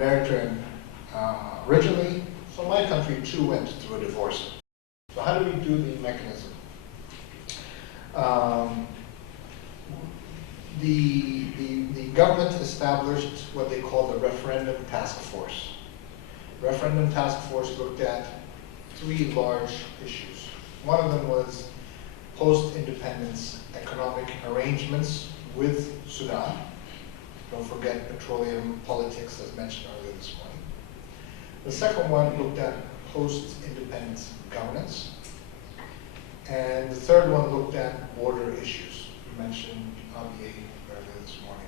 an Eritrean originally, so my country too went through a divorce. So how do we do the mechanism? The government established what they call the Referendum Task Force. Referendum Task Force looked at three large issues. One of them was post-independence economic arrangements with Sudan. Don't forget petroleum politics as mentioned earlier this morning. The second one looked at post-independence governance. And the third one looked at border issues. We mentioned earlier this morning.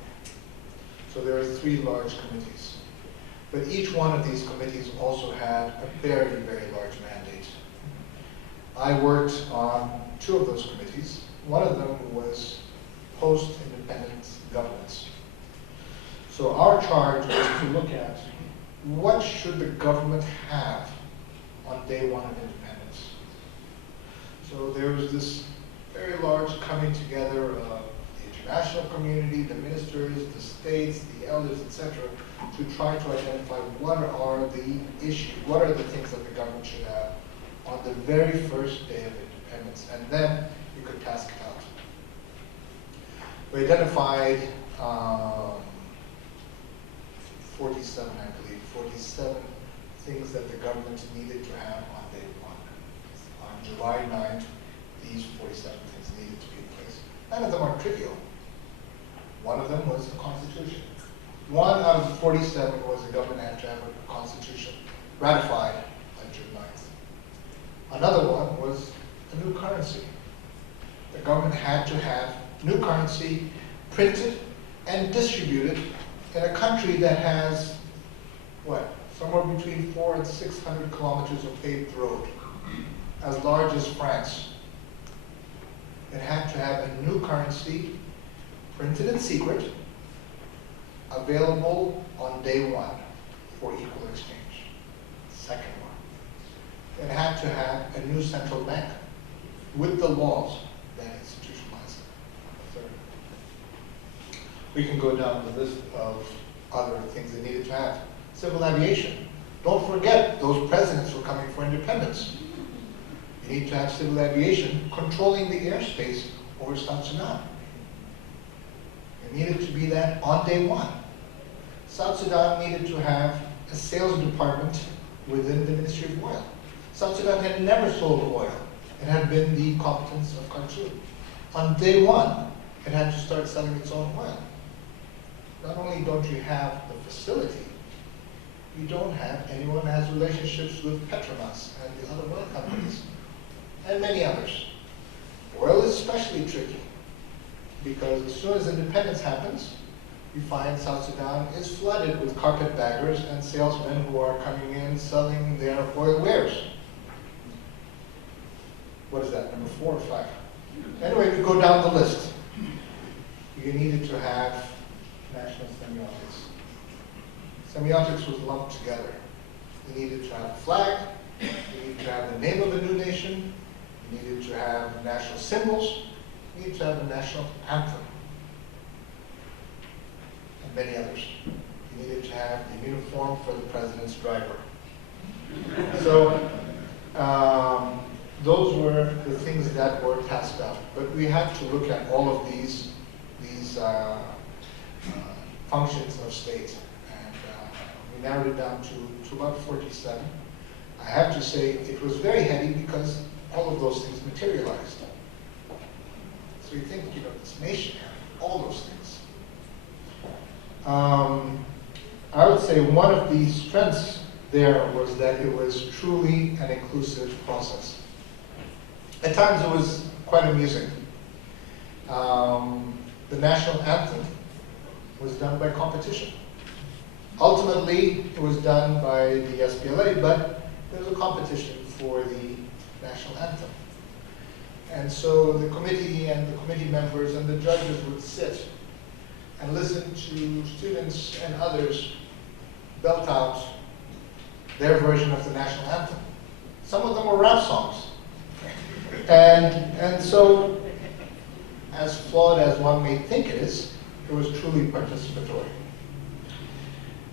So there are three large committees. But each one of these committees also had a very, very large mandate. I worked on two of those committees. One of them was post-independence governance. So our charge was to look at what should the government have on day one of independence. So there was this very large coming together of the international community, the ministers, the states, the elders, etc., to try to identify what are the issues, what are the things that the government should have on the very first day of independence, and then you could task it out. We identified 47, I believe, 47 things that the government needed to have on day one. On July 9th, these 47 things needed to be in place. None of them are trivial. One of them was the Constitution. One out of the 47 was the government had to have a Constitution ratified on June 9th. Another one was a new currency. The government had to have new currency printed and distributed in a country that has, what, somewhere between 400 and 600 kilometers of paved road, as large as France. It had to have a new currency printed in secret, available on day one for equal exchange. Second one. It had to have a new central bank with the laws that institutionalize it. Third. We can go down the list of other things they needed to have. Civil aviation. Don't forget, those presidents were coming for independence. You need to have civil aviation controlling the airspace over South Sudan. It needed to be that on day one. South Sudan needed to have a sales department within the Ministry of Oil. South Sudan had never sold oil. It had been the competence of Khartoum. On day one, it had to start selling its own oil. Not only don't you have the facility, you don't have anyone that has relationships with Petronas and the other oil companies, and many others. Oil is especially tricky, because as soon as independence happens, you find South Sudan is flooded with carpetbaggers and salesmen who are coming in selling their oil wares. What is that, number 4 or 5? Anyway, we go down the list. You needed to have national semiotics. Semiotics was lumped together. You needed to have a flag, you needed to have the name of a new nation, you needed to have national symbols, you needed to have a national anthem, and many others. You needed to have the uniform for the president's driver. So those were the things that were tasked out. But we had to look at all of these functions of state. And we narrowed it down to about 47. I have to say it was very heavy because all of those things materialized. So you think, this nation had all those things. I would say one of the strengths there was that it was truly an inclusive process. At times it was quite amusing. The national anthem was done by competition. Ultimately, it was done by the SPLA, but there was a competition for the national anthem. And so the committee and the committee members and the judges would sit and listen to students and others belt out their version of the national anthem. Some of them were rap songs. And so, as flawed as one may think it is, it was truly participatory.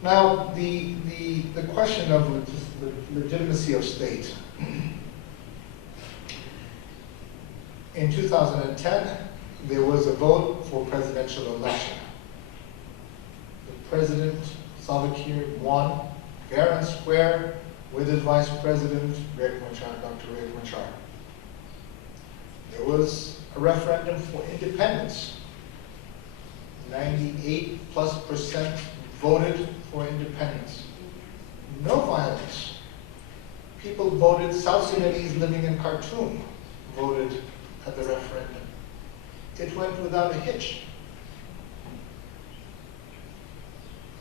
Now, the question of legitimacy of state. In 2010, there was a vote for presidential election. The president, Salva Kiir, won fair and square with his vice president, Dr. Riek Machar. There was a referendum for independence. 98+% voted for independence. No violence. People voted, South Sudanese living in Khartoum voted at the referendum. It went without a hitch.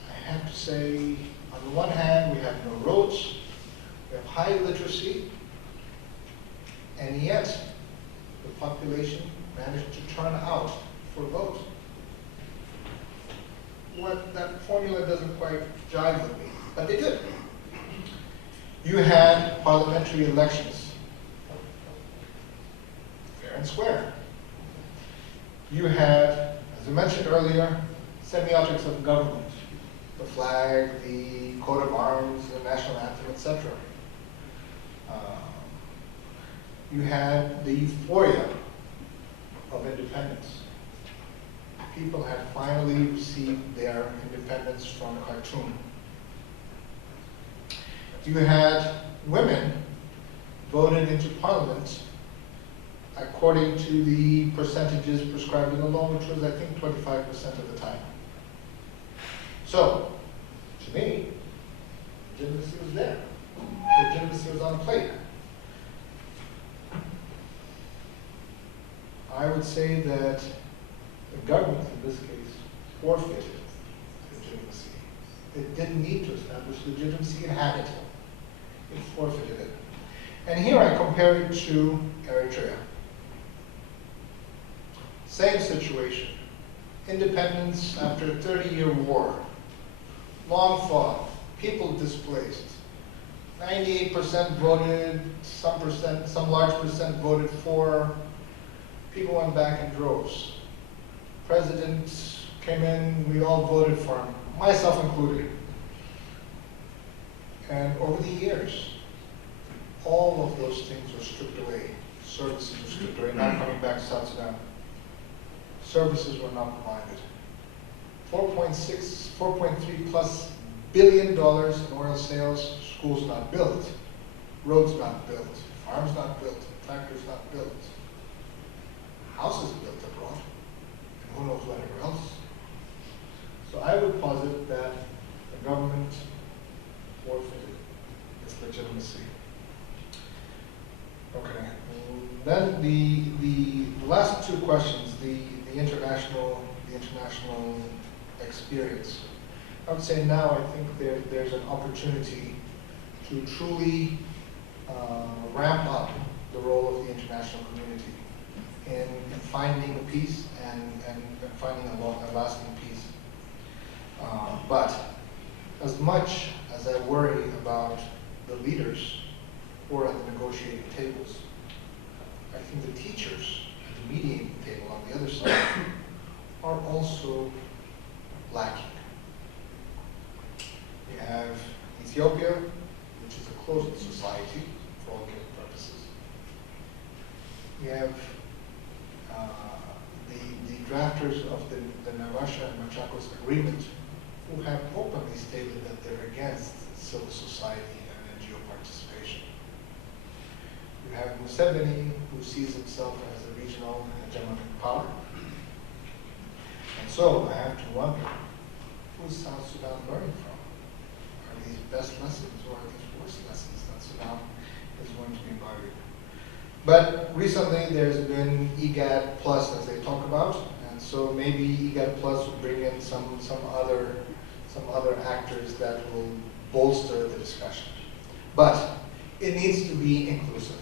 I have to say, on the one hand, we have no roads, we have high literacy, and yet the population managed to turn out for a vote. That formula doesn't quite jive with me, but they did. You had parliamentary elections, fair and square. You had, as I mentioned earlier, semiotics of government, the flag, the coat of arms, the national anthem, etc. You had the euphoria of independence. People had finally received their independence from Khartoum. You had women voted into parliament according to the percentages prescribed in the law, which was, I think, 25% of the time. So, to me, legitimacy was there. Legitimacy was on the plate. I would say that the government, in this case, forfeited legitimacy. It didn't need to establish legitimacy, it had it. It forfeited it. And here I compare it to Eritrea. Same situation. Independence after a 30-year war. Long fought. People displaced. 98% voted, some large percent voted for. People went back in droves. President came in, we all voted for him, myself included. And over the years, all of those things were stripped away. Services were stripped away, not coming back to South Sudan. Services were not provided. 4.3 plus billion dollars in oil sales, schools not built, roads not built, farms not built, tractors not built, houses built abroad, and who knows whatever else. So I would posit that the government forfeited its legitimacy. Okay. Then the last two questions, the international experience. I would say now I think there's an opportunity to truly ramp up the role of the international community in finding peace and finding a lasting peace. But as much as I worry about the leaders who are at the negotiating tables, I think the teachers at the mediating table on the other side are also lacking. We have Ethiopia, which is a closed society for all intents and purposes. We have the drafters of the Narasha and Machakos agreement, who have openly stated that they're against civil society and NGO participation. You have Museveni, who sees himself as a regional hegemonic power. And so I have to wonder, who's South Sudan learning from? Are these best lessons or are these worst lessons that Sudan is going to be embodying? But recently there's been IGAD Plus, as they talk about, and so maybe IGAD Plus will bring in some other actors that will bolster the discussion. But it needs to be inclusive.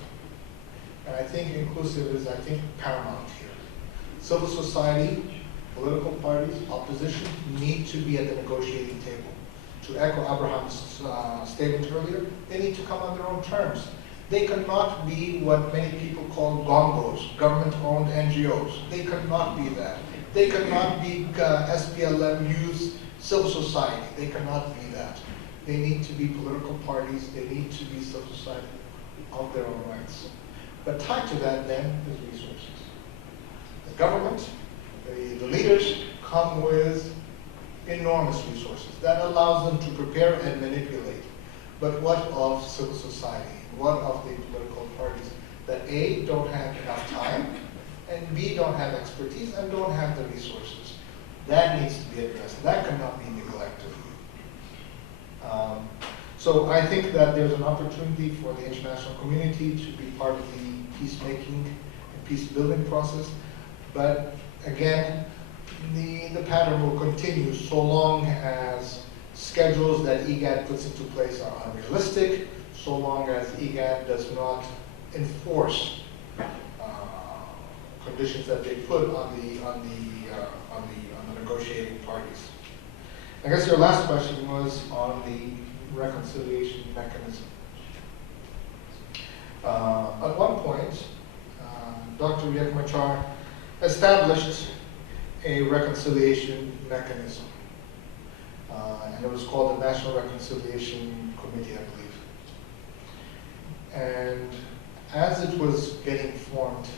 And I think inclusive is, paramount here. Civil society, political parties, opposition need to be at the negotiating table. To echo Abraham's statement earlier, they need to come on their own terms. They cannot be what many people call gongos, government-owned NGOs. They cannot be that. They cannot be SPLM youth civil society. They cannot be that. They need to be political parties. They need to be civil society of their own rights. But tied to that then is resources. The government, the leaders come with enormous resources that allows them to prepare and manipulate. But what of civil society? What of the political parties that A, don't have enough time, and B, don't have expertise and don't have the resources? That needs to be addressed. That cannot be neglected. So I think that there's an opportunity for the international community to be part of the peacemaking and peace building process. But again, the pattern will continue so long as schedules that IGAD puts into place are unrealistic, so long as IGAD does not enforce conditions that they put on the negotiating parties. I guess your last question was on the reconciliation mechanism. At one point, Dr. Riek Machar established a reconciliation mechanism, and it was called the National Reconciliation Committee, I believe. And as it was getting formed,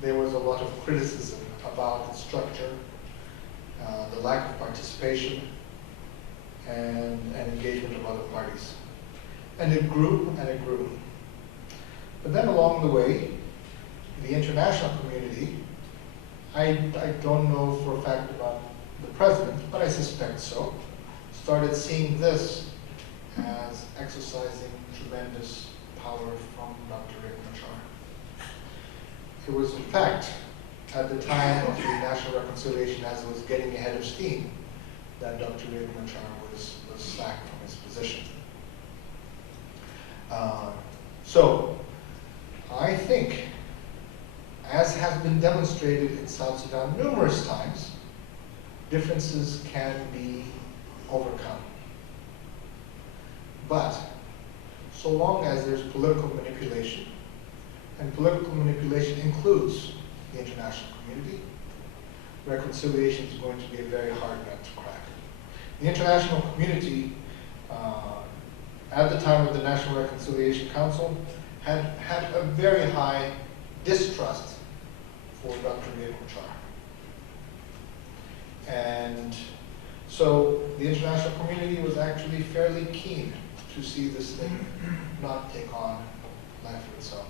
there was a lot of criticism about its structure, the lack of participation, and engagement of other parties. And it grew and it grew. But then along the way, the international community, I don't know for a fact about the president, but I suspect so, started seeing this as exercising tremendous power from Dr. Riek Machar. It was in fact at the time of the national reconciliation, as it was getting ahead of steam, that Dr. Riek Machar was sacked from his position. So I think, as has been demonstrated in South Sudan numerous times, differences can be overcome. But so long as there's political manipulation, and political manipulation includes the international community, reconciliation is going to be a very hard nut to crack. The international community, at the time of the National Reconciliation Council, had a very high distrust for Dr. Riek Machar. And so the international community was actually fairly keen to see this thing not take on life of its own.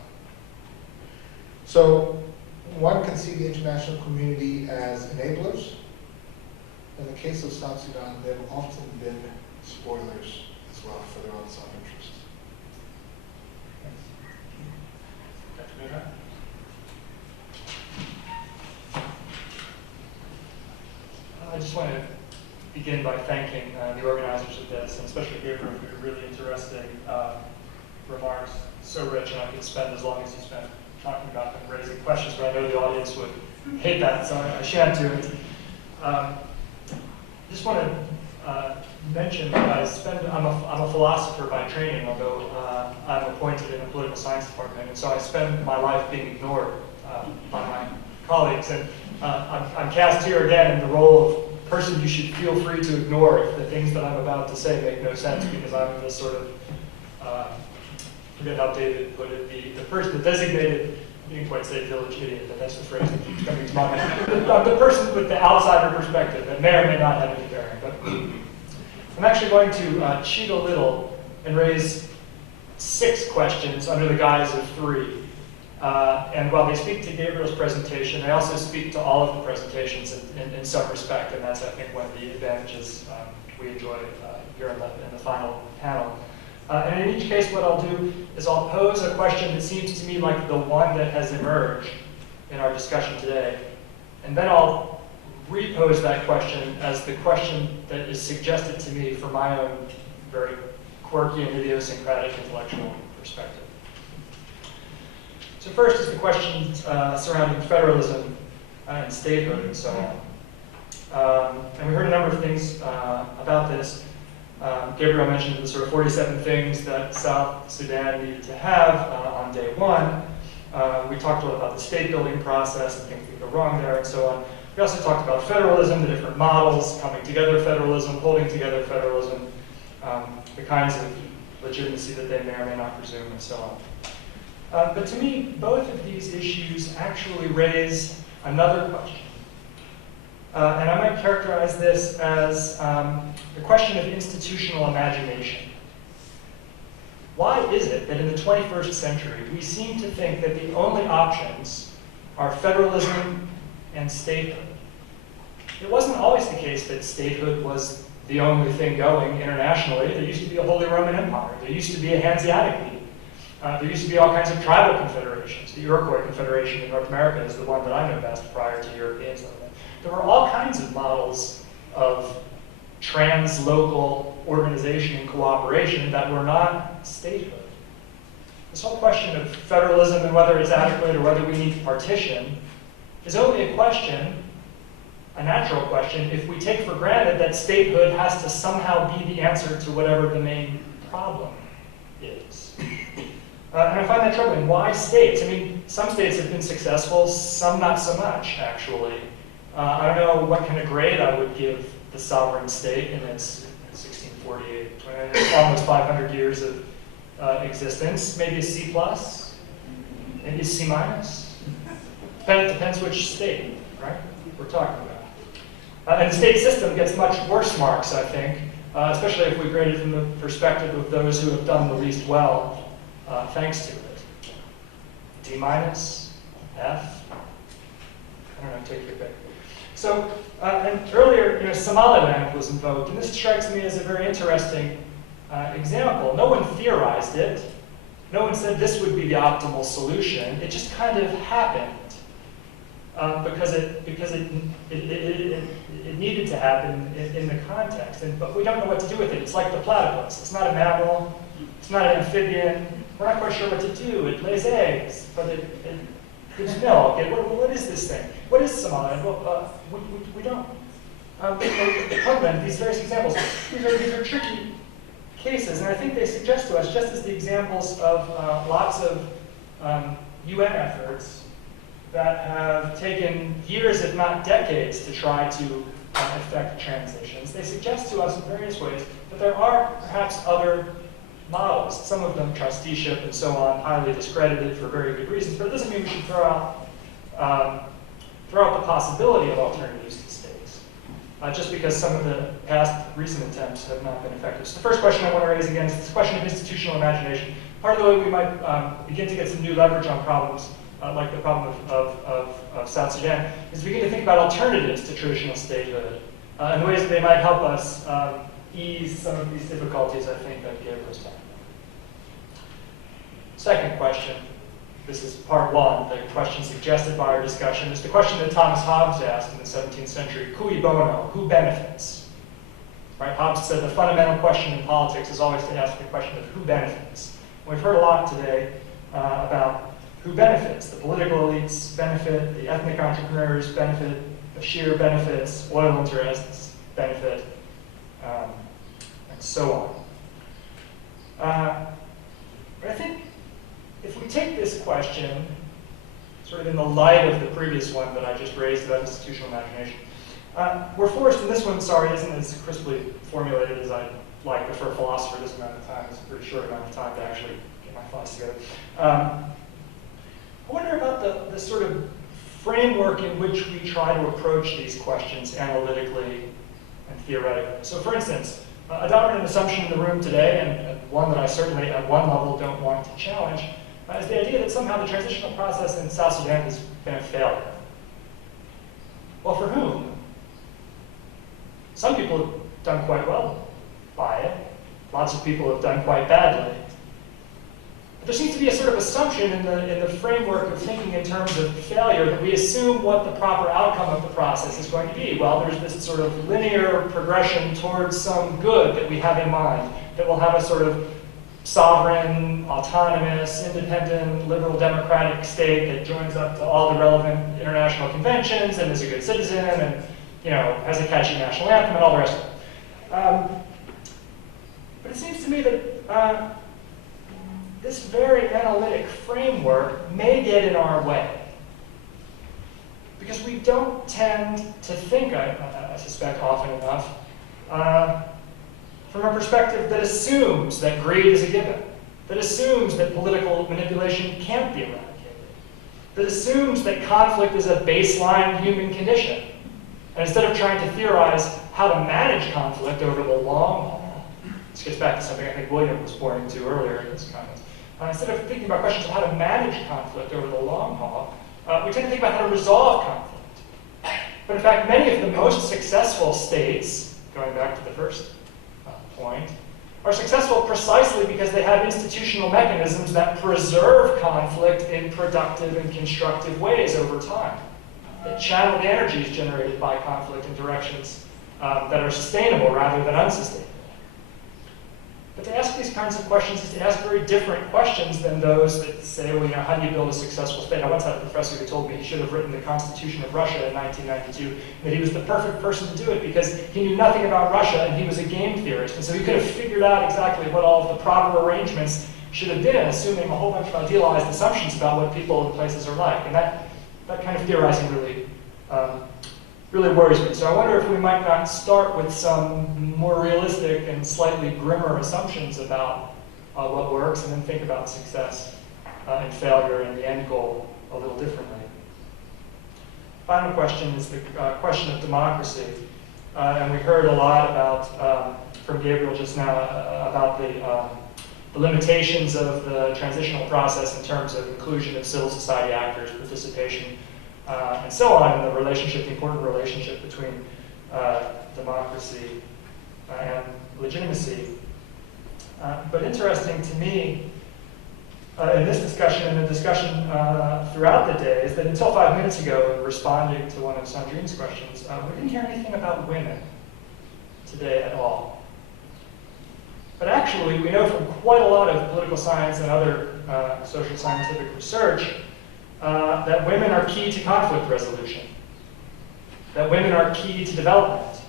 So one can see the international community as enablers. In the case of South Sudan, they've often been spoilers as well for their own self-interest. Thanks. Dr. I just want to begin by thanking the organizers of this, and especially Gabriel for your really interesting remarks, so rich, and I could spend as long as you spent talking about them, raising questions, but I know the audience would hate that, so I shan't do it. Just want to mention that I'm a philosopher by training, although I'm appointed in the political science department, and so I spend my life being ignored by my colleagues, and I'm cast here again in the role of person you should feel free to ignore if the things that I'm about to say make no sense, because I'm this sort of, forget how David put it, the designated, you didn't quite say village idiot, but that's the phrase that keeps coming to my mind. The person with the outsider perspective that may or may not have any bearing. But I'm actually going to cheat a little and raise 6 questions under the guise of 3. And while they speak to Gabriel's presentation, they also speak to all of the presentations in some respect, and that's, I think, one of the advantages we enjoy here in the final panel. And in each case, what I'll do is I'll pose a question that seems to me like the one that has emerged in our discussion today, and then I'll repose that question as the question that is suggested to me from my own very quirky and idiosyncratic intellectual perspective. So first is the question surrounding federalism and statehood and so on. And we heard a number of things about this. Gabriel mentioned the sort of 47 things that South Sudan needed to have on day 1. We talked a lot about the state building process and things that go wrong there and so on. We also talked about federalism, the different models, coming together federalism, holding together federalism, the kinds of legitimacy that they may or may not presume, and so on. But to me, both of these issues actually raise another question. And I might characterize this as the question of institutional imagination. Why is it that in the 21st century, we seem to think that the only options are federalism and statehood? It wasn't always the case that statehood was the only thing going internationally. There used to be a Holy Roman Empire. There used to be a Hanseatic League. There used to be all kinds of tribal confederations. The Iroquois Confederation in North America is the one that I know best prior to Europeans. There were all kinds of models of trans-local organization and cooperation that were not statehood. This whole question of federalism and whether it's adequate or whether we need to partition is only a question, a natural question, if we take for granted that statehood has to somehow be the answer to whatever the main problem is. And I find that troubling. Why states? I mean, some states have been successful, some not so much, actually. I don't know what kind of grade I would give the sovereign state in its 1648. It's almost 500 years of existence. Maybe a C+, maybe a C-. Depends which state, right, we're talking about. And the state system gets much worse marks, I think, especially if we grade it from the perspective of those who have done the least well, thanks to it. D-, F, I don't know, take your pick. So, and earlier, Somaliland was invoked, and this strikes me as a very interesting example. No one theorized it. No one said this would be the optimal solution. It just kind of happened because it needed to happen in the context. But we don't know what to do with it. It's like the platypus. It's not a mammal. It's not an amphibian. We're not quite sure what to do. It lays eggs, but it gives milk. What is this thing? What is Somaliland? Well, we don't. These various examples, these are tricky cases, and I think they suggest to us, just as the examples of lots of UN efforts that have taken years, if not decades, to try to effect transitions, they suggest to us in various ways that there are perhaps other models, some of them trusteeship and so on, highly discredited for very good reasons, but it doesn't mean we should throw out the possibility of alternatives to states, just because some of the past recent attempts have not been effective. So the first question I want to raise again is this question of institutional imagination. Part of the way we might begin to get some new leverage on problems, like the problem of South Sudan, is begin to think about alternatives to traditional statehood, and the ways that they might help us ease some of these difficulties, I think, that Gabriel was talking about. Second question, this is part one, the question suggested by our discussion, is the question that Thomas Hobbes asked in the 17th century, cui bono, who benefits? Right? Hobbes said the fundamental question in politics is always to ask the question of who benefits. We've heard a lot today about who benefits. The political elites benefit, the ethnic entrepreneurs benefit, Bashir benefits, oil interests benefit, and so on. But I think if we take this question sort of in the light of the previous one that I just raised about institutional imagination, we're forced, and this one, sorry, isn't as crisply formulated as I'd like, but for a philosopher this amount of time, it's a pretty short amount of time to actually get my thoughts together. I wonder about the sort of framework in which we try to approach these questions analytically and theoretically. So for instance, a dominant assumption in the room today, and one that I certainly at one level don't want to challenge, is the idea that somehow the transitional process in South Sudan has been a failure. Well, for whom? Some people have done quite well by it. Lots of people have done quite badly. But there seems to be a sort of assumption in the framework of thinking in terms of failure that we assume what the proper outcome of the process is going to be. Well, there's this sort of linear progression towards some good that we have in mind, that will have a sort of sovereign, autonomous, independent, liberal democratic state that joins up to all the relevant international conventions and is a good citizen and, you know, has a catchy national anthem and all the rest of it. But it seems to me that this very analytic framework may get in our way. because we don't tend to think, I suspect, often enough, from a perspective that assumes that greed is a given, that assumes that political manipulation can't be eradicated, that assumes that conflict is a baseline human condition. And instead of trying to theorize how to manage conflict over the long haul, this gets back to something I think William was pointing to earlier in his comments. Instead of thinking about questions of how to manage conflict over the long haul, we tend to think about how to resolve conflict. But in fact, many of the most successful states, going back to the first point, are successful precisely because they have institutional mechanisms that preserve conflict in productive and constructive ways over time, that channel the energies generated by conflict in directions that are sustainable rather than unsustainable. But to ask these kinds of questions is to ask very different questions than those that say, well, how do you build a successful state? I once had a professor who told me he should have written the Constitution of Russia in 1992, that he was the perfect person to do it because he knew nothing about Russia and he was a game theorist. And so he could have figured out exactly what all of the proper arrangements should have been, assuming a whole bunch of idealized assumptions about what people and places are like. And that kind of theorizing really worries me. So I wonder if we might not start with some more realistic and slightly grimmer assumptions about what works, and then think about success and failure and the end goal a little differently. Final question is the question of democracy. And we heard a lot about, from Gabriel just now, about the limitations of the transitional process in terms of inclusion of civil society actors, participation, and so on, and the relationship, the important relationship between democracy and legitimacy. But interesting to me in this discussion and the discussion throughout the day is that until 5 minutes ago, in responding to one of Sandrine's questions, we didn't hear anything about women today at all. But actually, we know from quite a lot of political science and other social scientific research that women are key to conflict resolution, that women are key to development,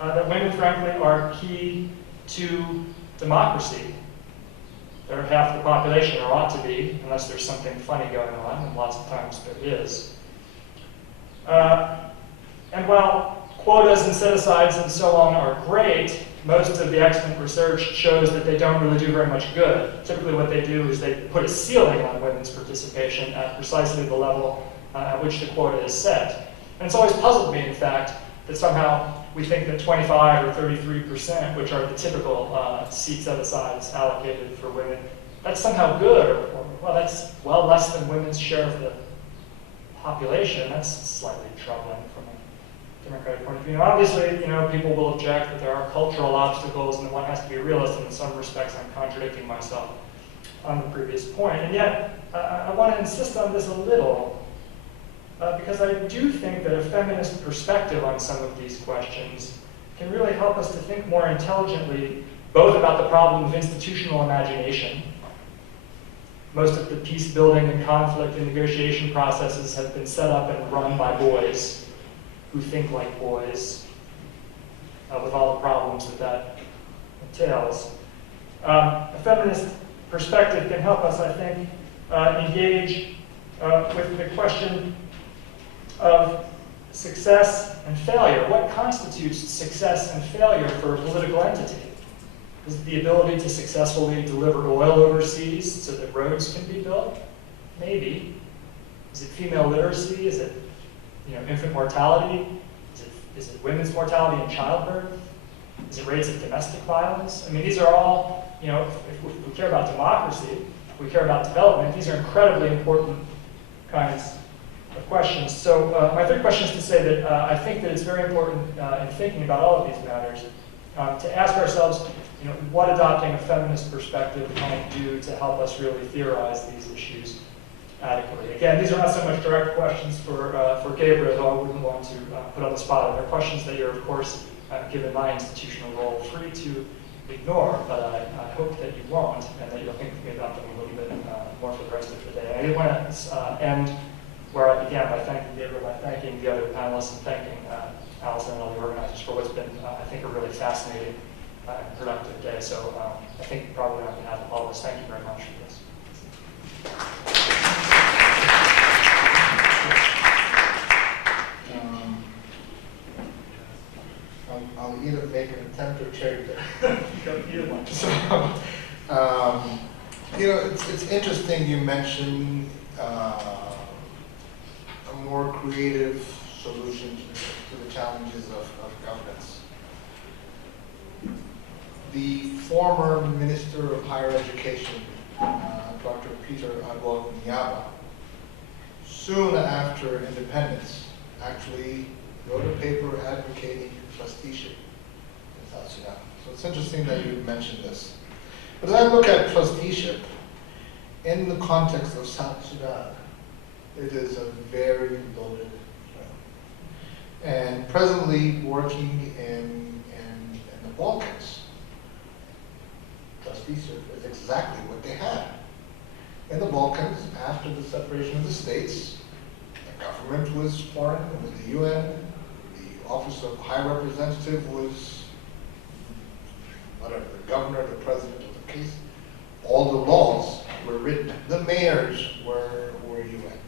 that women, frankly, are key to democracy. They're half the population, or ought to be, unless there's something funny going on, and lots of times there is. And while quotas and set-asides and so on are great, most of the excellent research shows that they don't really do very much good. Typically what they do is they put a ceiling on women's participation at precisely the level at which the quota is set. And it's always puzzled me, in fact, that somehow we think that 25 or 33%, which are the typical seat set-asides allocated for women, that's somehow good, or well, that's well less than women's share of the population. That's slightly troubling from a democratic point of view. Obviously, people will object that there are cultural obstacles and that one has to be a realist, and in some respects I'm contradicting myself on the previous point. And yet, I want to insist on this a little, because I do think that a feminist perspective on some of these questions can really help us to think more intelligently, both about the problem of institutional imagination. Most of the peace building and conflict and negotiation processes have been set up and run by boys who think like boys, with all the problems that entails. A feminist perspective can help us, I think, engage with the question of success and failure. What constitutes success and failure for a political entity? Is it the ability to successfully deliver oil overseas so that roads can be built? Maybe. Is it female literacy? Is it infant mortality? Is it women's mortality in childbirth? Is it rates of domestic violence? I mean, these are all, if we care about democracy, if we care about development, these are incredibly important kinds of questions. So my third question is to say that I think that it's very important in thinking about all of these matters to ask ourselves, what adopting a feminist perspective might do to help us really theorize these issues adequately. Again, these are not so much direct questions for Gabriel, though I wouldn't want to put on the spot. They're questions that you're, of course, given my institutional role, free to ignore, but I hope that you won't, and that you'll think about them a little bit more for the rest of the day. I did want to end where I began by thanking Gabriel, by thanking the other panelists, and thanking Allison and all the organizers for what's been, I think, a really fascinating and productive day. So I think probably on behalf of all of us, thank you very much for this. either make an attempt or cherry pick. Either one. So, it's interesting you mentioned a more creative solution to the challenges of governance. The former Minister of Higher Education, Dr. Peter Awolich, soon after independence, actually wrote a paper advocating trusteeship in South Sudan. So it's interesting that you mentioned this. But as I look at trusteeship in the context of South Sudan, it is a very loaded term. And presently working in the Balkans, trusteeship is exactly what they had. In the Balkans, after the separation of the states, the government was formed with the UN, the Office of High Representative was whatever, the governor, the president of the case. All the laws were written. The mayors were UN.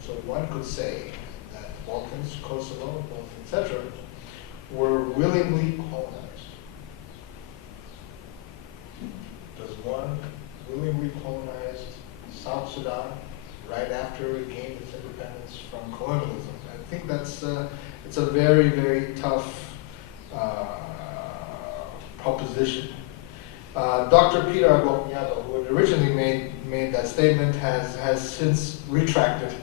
So one could say that Balkans, Kosovo, etc., were willingly colonized. Does one willingly colonize South Sudan right after it gained its independence from colonialism? I think that's it's a very, very tough proposition. Dr. Peter Awolich, who had originally made that statement, has since retracted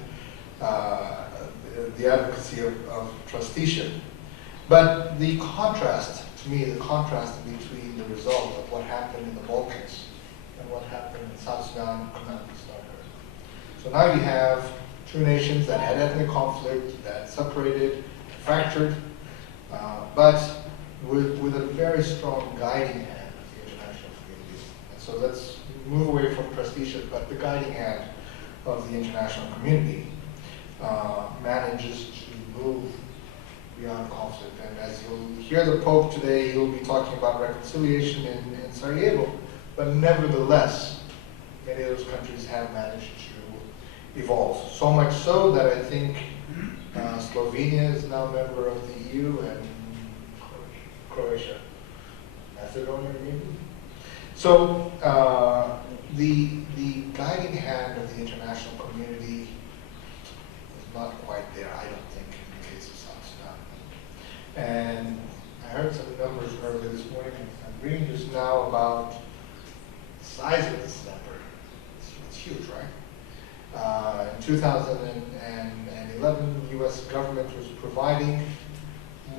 the advocacy of trusteeship. But the contrast, to me, the contrast between the result of what happened in the Balkans and what happened in South Sudan could not be starker. So now you have two nations that had ethnic conflict, that separated, fractured, but with a very strong guiding hand of the international community. And so let's move away from trusteeship, but the guiding hand of the international community manages to move beyond conflict. And as you'll hear the Pope today, he'll be talking about reconciliation in Sarajevo, but nevertheless, many of those countries have managed to evolve. So much so that I think Slovenia is now a member of the EU, and Croatia, Macedonia maybe. So the guiding hand of the international community is not quite there, I don't think, in the case of South Sudan. And I heard some numbers earlier this morning, and I'm reading just now about the size of this number. It's huge, right? In 2011, the U.S. government was providing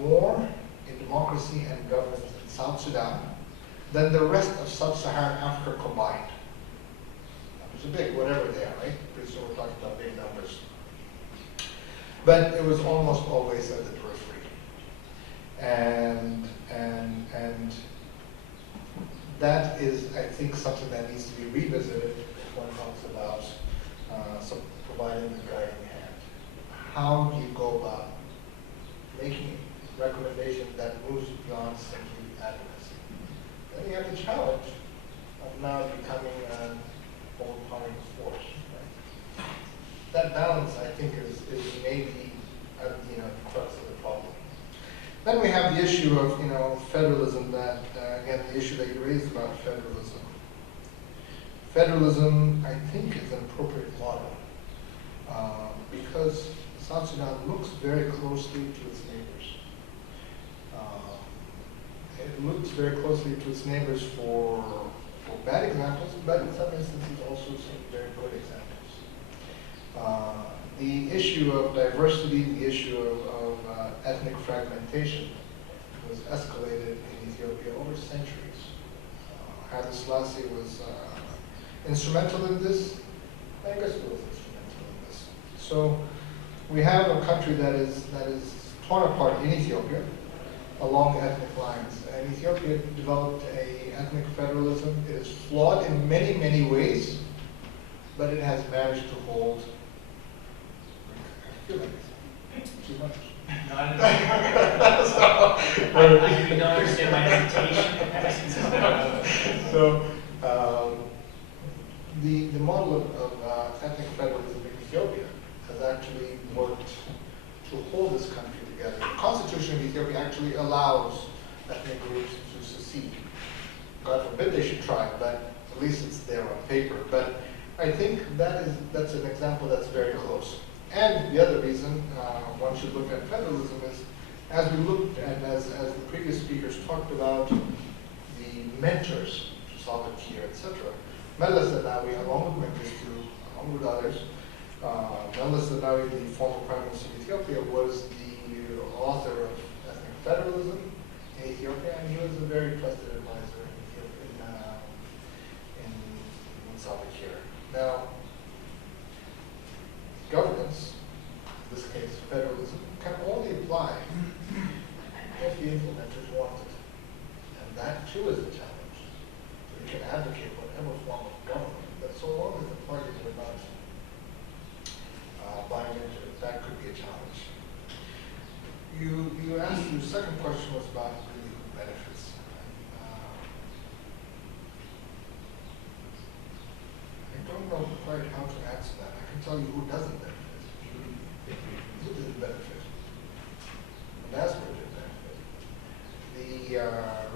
more in democracy and governance in South Sudan than the rest of sub-Saharan Africa combined. It's a big, whatever they are, right? Pretty soon we're talking about big numbers. But it was almost always at the periphery. And that is, I think, something that needs to be revisited if one talks about providing the guiding hand. How do you go about making recommendation that moves beyond simply advocacy? Then you have the challenge of now becoming an overpowering force. Right? That balance, I think, is maybe the crux of the problem. Then we have the issue of federalism. That again, the issue that you raised about federalism. Federalism, I think, is an appropriate model because South Sudan looks very closely to its neighbors. It looks very closely to its neighbors for bad examples, but in some instances also some very good examples. The issue of diversity, the issue of ethnic fragmentation was escalated in Ethiopia over centuries. Haile Selassie was instrumental in this. Mengistu was instrumental in this. So we have a country that is torn apart in Ethiopia along ethnic lines. And Ethiopia developed an ethnic federalism. It is flawed in many, many ways, but it has managed to hold. I feel like too much. I do not understand my hesitation. So the model of ethnic federalism in Ethiopia has actually worked to hold this country together. The Constitution of Ethiopia actually allows a ethnic groups to secede. God forbid they should try, but at least it's there on paper. But I think that's an example that's very close. And the other reason one should look at federalism is, as we looked and as the previous speakers talked about the mentors to Sophia, etc. Meles Zenawi, along with Mengistu, along with others, Meles Zenawi, the former Prime Minister of Ethiopia, was the author of ethnic federalism in Ethiopia, and he was a very trusted advisor in Sophia. Now, governance, in this case federalism, can only apply if the implementers want it. And that too is a challenge. We can advocate whatever form of government, but so long as the parties are not buying into it, that could be a challenge. You asked, your second question was about really who benefits. I don't know quite how to answer that. I can tell you who doesn't benefit. Who didn't benefit? The diaspora didn't benefit. The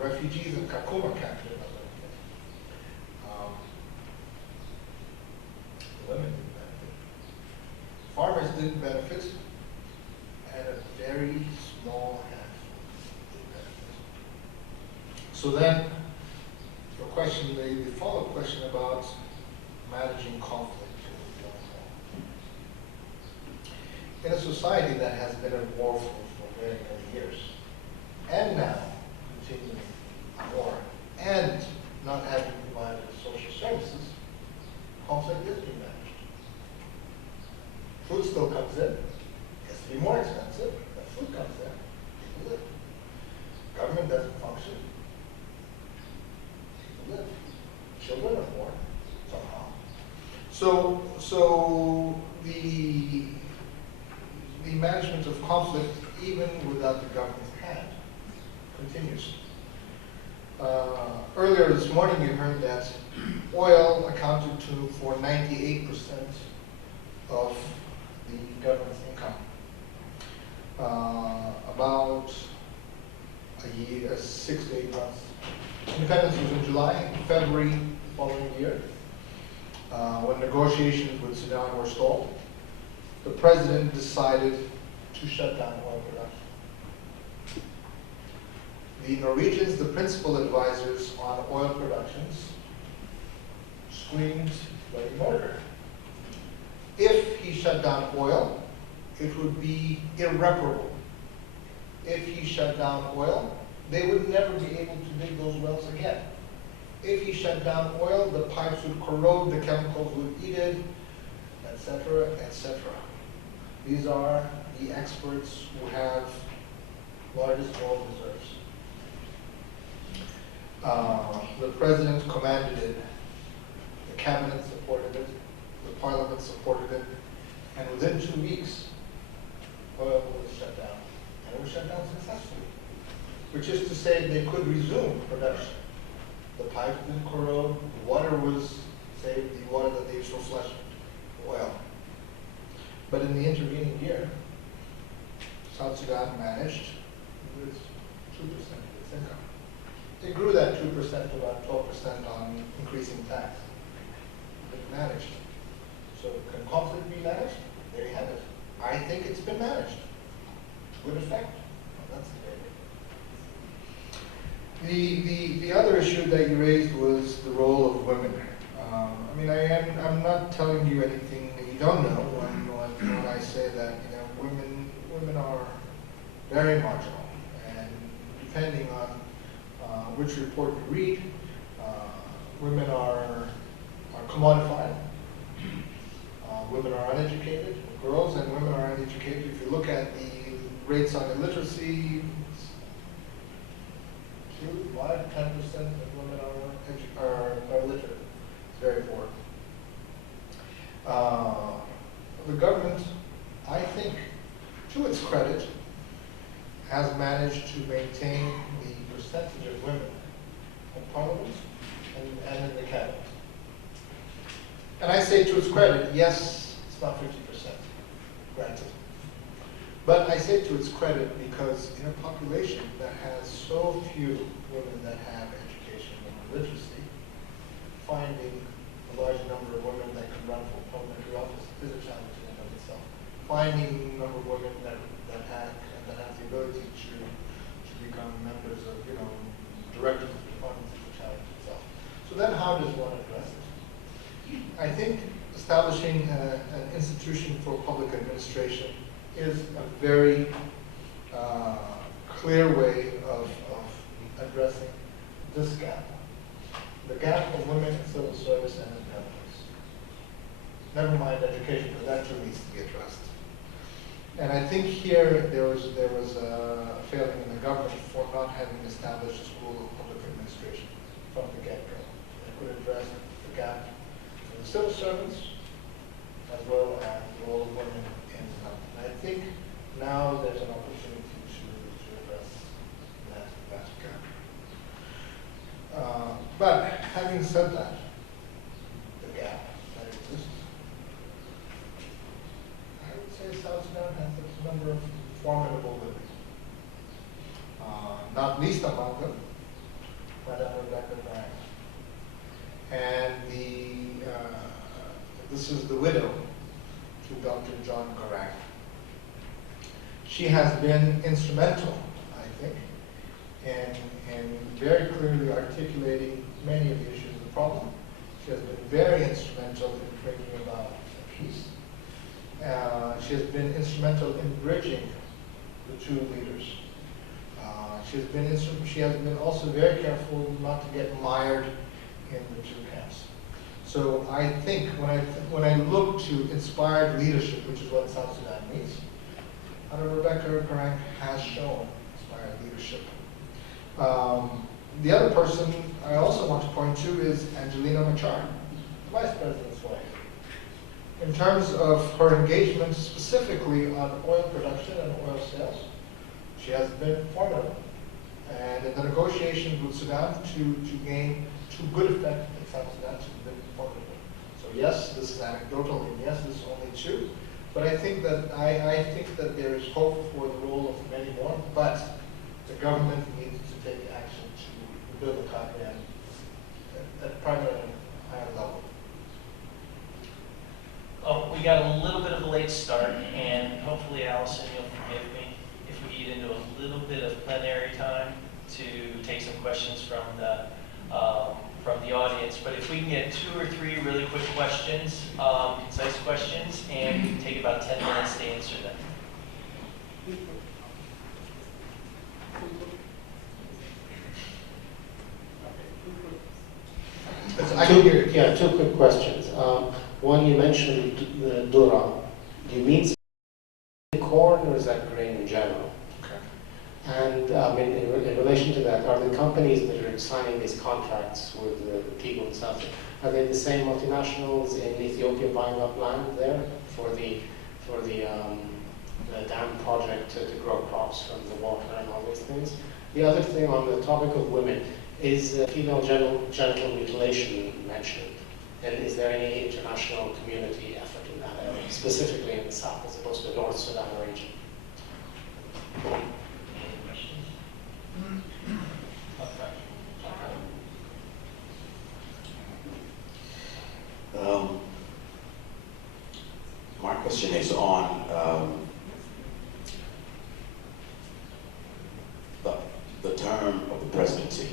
refugees in Kakuma camp did not benefit. The women didn't benefit. Farmers didn't benefit, and a very small handful did benefit. So then, your question, the follow-up question about managing conflict. In a society that has been at war for very many years, and now continuing war, and not having provided social services, conflict is being managed. Food still comes in, it has to be more expensive, but food comes in, people live. Government doesn't function, people live. Children are born, somehow. So the management of conflict, even without the government's hand, continues. Earlier this morning you heard that oil accounted for 98% of the government's income. About a year, 6 to 8 months. Independence was in July. In February the following year, when negotiations with Sudan were stalled, the president decided to shut down oil production. The Norwegians, the principal advisors on oil productions, screamed bloody murder. If he shut down oil, it would be irreparable. If he shut down oil, they would never be able to dig those wells again. If he shut down oil, the pipes would corrode, the chemicals would eat it, etc., etc. These are the experts who have largest oil reserves. The president commanded it, the cabinet supported it, the parliament supported it, and within 2 weeks, oil was shut down. And it was shut down successfully, which is to say they could resume production. The pipes didn't corrode, the water was saved, the water that they used for flushing oil. But in the intervening year, South Sudan managed with 2% of its income. It grew that 2% to about 12% on increasing tax. It managed. So can conflict be managed? There you have it. I think it's been managed. Good effect. Well, that's the The other issue that you raised was the role of women. I mean, I'm not telling you anything that you don't know when I say that women are very marginal, and depending on which report you read, women are commodified. Women are uneducated, girls and women are uneducated. If you look at the rates on illiteracy, 2, 5, 10% of women are literate. It's very poor. The government, I think, to its credit, has managed to maintain the percentage of women in parliament and in the cabinet. And I say to its credit, yes, it's not 50%, granted. But I say to its credit because in a population that has so few women that have education or literacy, finding a large number of women that can run for parliamentary office is a challenge in and of itself. Finding a number of women that have the ability to become members of, directors of departments is a challenge itself. So then how does one address it? I think establishing an institution for public administration is a very clear way of addressing this gap. The gap of women in civil service and independence. Never mind education, because that too needs to be addressed. And I think here there was a failing in the government for not having established a school of public administration from the get-go. It could address the gap in the civil servants as well as the role of women in the government. And I think now there's an opportunity to address that gap. But having said that, the gap that exists, I would say South Sudan has a number of formidable women. Not least among them, Madam Rebecca Bragg. And this is the widow to Dr. John Garang. She has been instrumental, I think, in very clearly articulating many of the issues of the problem. She has been very instrumental in bringing about peace. She has been instrumental in bridging the two leaders. She has been also very careful not to get mired in the two camps. So I think when I look to inspired leadership, which is what South Sudan needs, Rebecca Garang has shown inspired leadership. The other person I also want to point to is Angelina Machar, the Vice President's wife. In terms of her engagement specifically on oil production and oil sales, she has been formidable. And in the negotiations with Sudan to gain to good effect in South Sudan, she's been formidable. So yes, this is anecdotal, and yes, this is only two. But I think that there is hope for the role of many more, but the government needs to take action to build the cadre at primarily a higher level. Oh, we got a little bit of a late start, and hopefully, Allison, you'll forgive me if we get into a little bit of plenary time to take some questions from the audience. But if we can get 2 or 3 really quick questions, concise questions, and we can take about 10 minutes to answer them. Two quick questions. One, you mentioned the Dura. Do you mean corn, or is that grain in general? Okay. And in relation to that, are the companies that are signing these contracts with the people in South Sudan, are they the same multinationals in Ethiopia buying up land there for the dam project to grow crops from the water and all these things? The other thing on the topic of women, is female genital mutilation mentioned? And is there any international community effort in that area, specifically in the south as opposed to the North Sudan region? Any questions? My question is on the term of the presidency.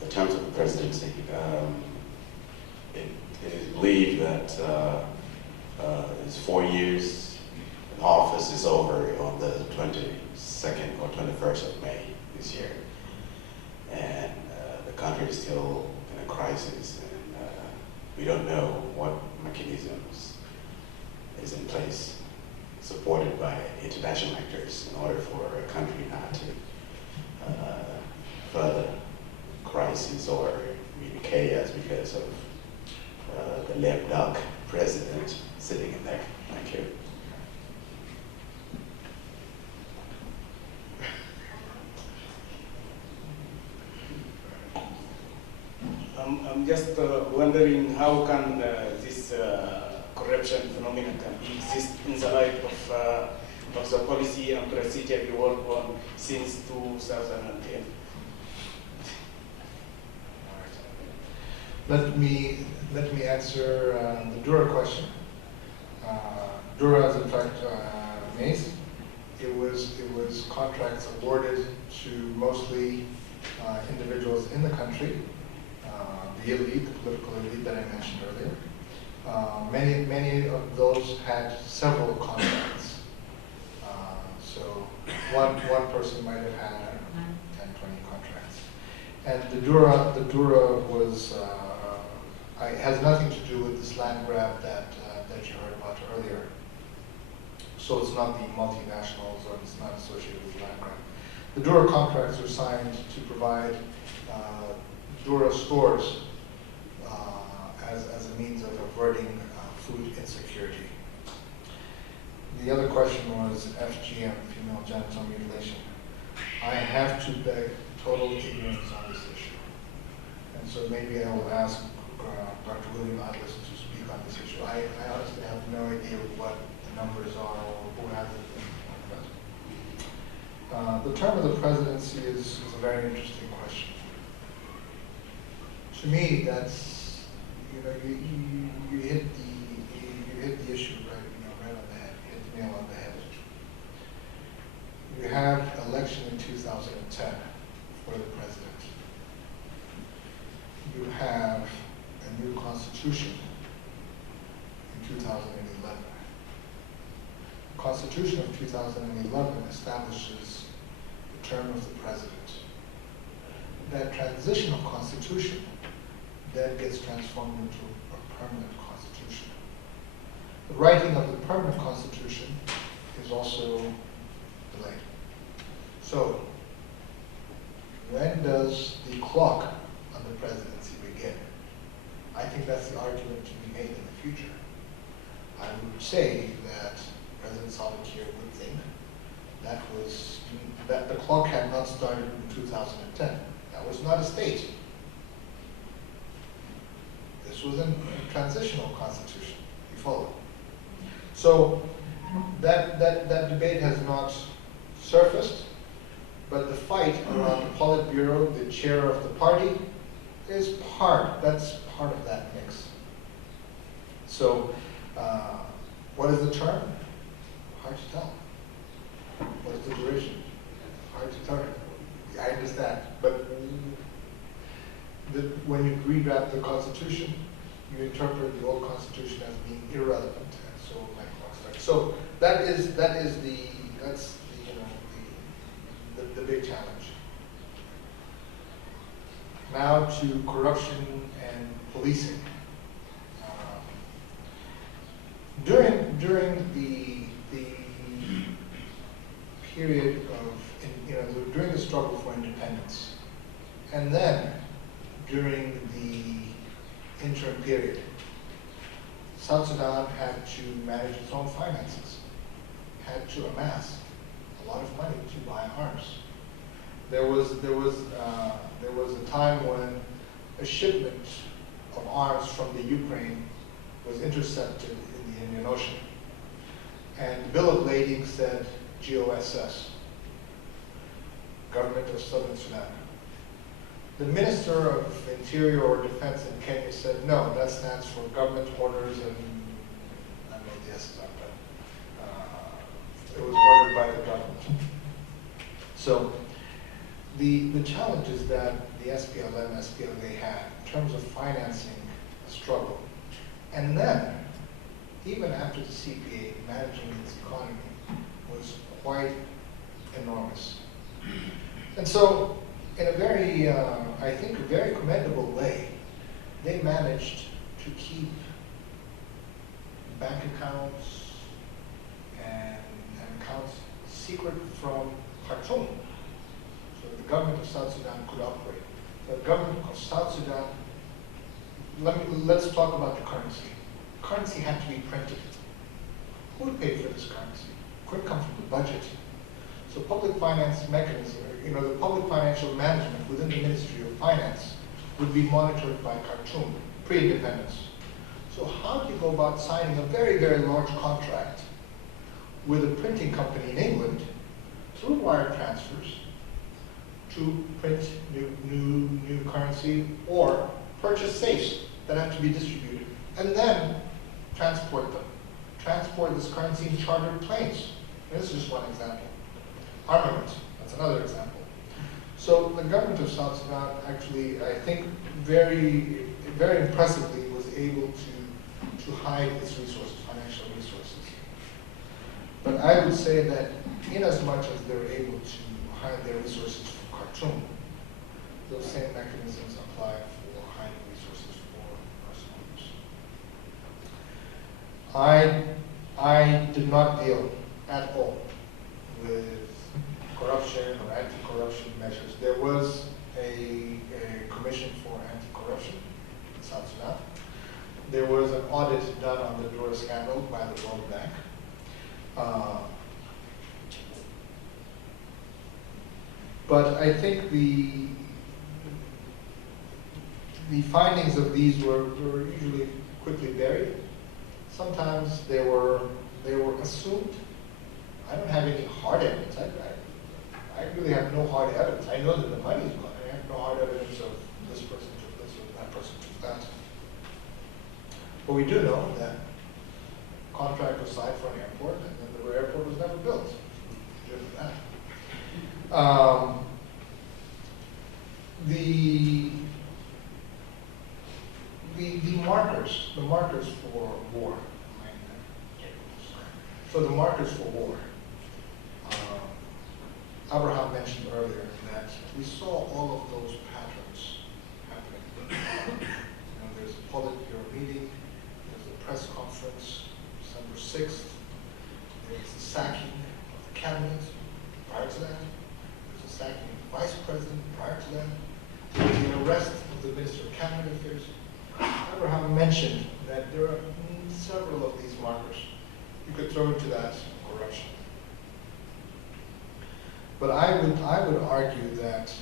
The terms of the presidency. It is believed that his 4 years in office is over on the 22nd or 21st of May this year. And the country is still in a crisis, and we don't know what mechanisms is in place, supported by international actors, in order for a country not to further crisis or maybe chaos because of the lame duck president sitting in there. Thank you. I'm just wondering how can this corruption phenomenon can exist in the light of the policy and procedure you work on since 2010. Let me answer the Dura question. Dura is in fact maize. It was contracts awarded to mostly individuals in the country, the elite, the political elite that I mentioned earlier. Many of those had several contracts. So one person might have had, I don't know, 10, 20 contracts. And the Dura was, has nothing to do with this land grab that you heard about earlier. So it's not the multinationals, or it's not associated with land grab. The Dura contracts were signed to provide Dura stores as a means of averting food insecurity. The other question was FGM, female genital mutilation. I have to beg total ignorance on this issue. And so maybe I will ask Dr. William Aldis to speak on this issue. I honestly have no idea what the numbers are or who has it. The term of the presidency is a very interesting question. To me, that's, you hit the issue right on the head. You hit the nail on the head. You have election in 2010 for the president. You have a new constitution in 2011. The Constitution of 2011 establishes the term of the president. That transitional constitution then gets transformed into a permanent constitution. The writing of the permanent constitution is also delayed. So, when does the clock on the presidency begin? I think that's the argument to be made in the future. I would say that President Salva-Kiir would think that the clock had not started in 2010. That was not a state. This was a transitional constitution. You follow? So that debate has not surfaced, but the fight around the Politburo, the chair of the party, is that's part of that mix. So what is the term? Hard to tell. What is the duration? Hard to tell. I understand, but when you redraft the Constitution, you interpret the old Constitution as being irrelevant, and so my clock starts. So that's the big challenge. Now to corruption and policing. During the period of, during the struggle for independence, and then during the interim period, South Sudan had to manage its own finances, had to amass a lot of money to buy arms. There was a time when a shipment of arms from the Ukraine was intercepted in the Indian Ocean. And the bill of lading said GOSS, Government of Southern Sudan. The Minister of Interior or Defense in Kenya said, no, that stands for government orders, and I don't know what the S's are, but it was ordered by the government. So the challenges that the SPLM, SPLA had in terms of financing a struggle, and then even after the CPA managing its economy was quite enormous. And so in a very, I think, a very commendable way, they managed to keep bank accounts and accounts secret from Khartoum, so the government of South Sudan could operate. The government of South Sudan, let's talk about the currency. Currency had to be printed. Who would pay for this currency? It could come from the budget. So public finance mechanism, the public financial management within the Ministry of Finance would be monitored by Khartoum, pre-independence. So how do you go about signing a very, very large contract with a printing company in England through wire transfers to print new currency or purchase safes that have to be distributed and then transport them? Transport this currency in chartered planes. And this is just one example. Armament, that's another example. So the government of South Sudan actually, I think, very, very impressively was able to hide its resources, financial resources. But I would say that in as much as they're able to hide their resources from Khartoum, those same mechanisms apply for hiding resources for ourselves. I did not deal at all with corruption or anti-corruption measures. There was a commission for anti-corruption in South Sudan. There was an audit done on the Dora scandal by the World Bank. But I think the findings of these were usually quickly buried. Sometimes they were assumed. I don't have any hard evidence. I really have no hard evidence. I know that the money is gone. I have no hard evidence of this person took this or that person took that. But we do know that a contract was signed for an airport and then the airport was never built. Due to that. The markers for war. So the markers for war. Abraham mentioned earlier that we saw all of those patterns happening. There's a Politburo meeting, there's a press conference, December 6th, there's the sacking of the cabinet prior to that, there's the sacking of the vice president prior to that, there's the arrest of the Minister of Cabinet Affairs. Abraham mentioned that there are several of these markers. You could throw into that corruption. But I would argue that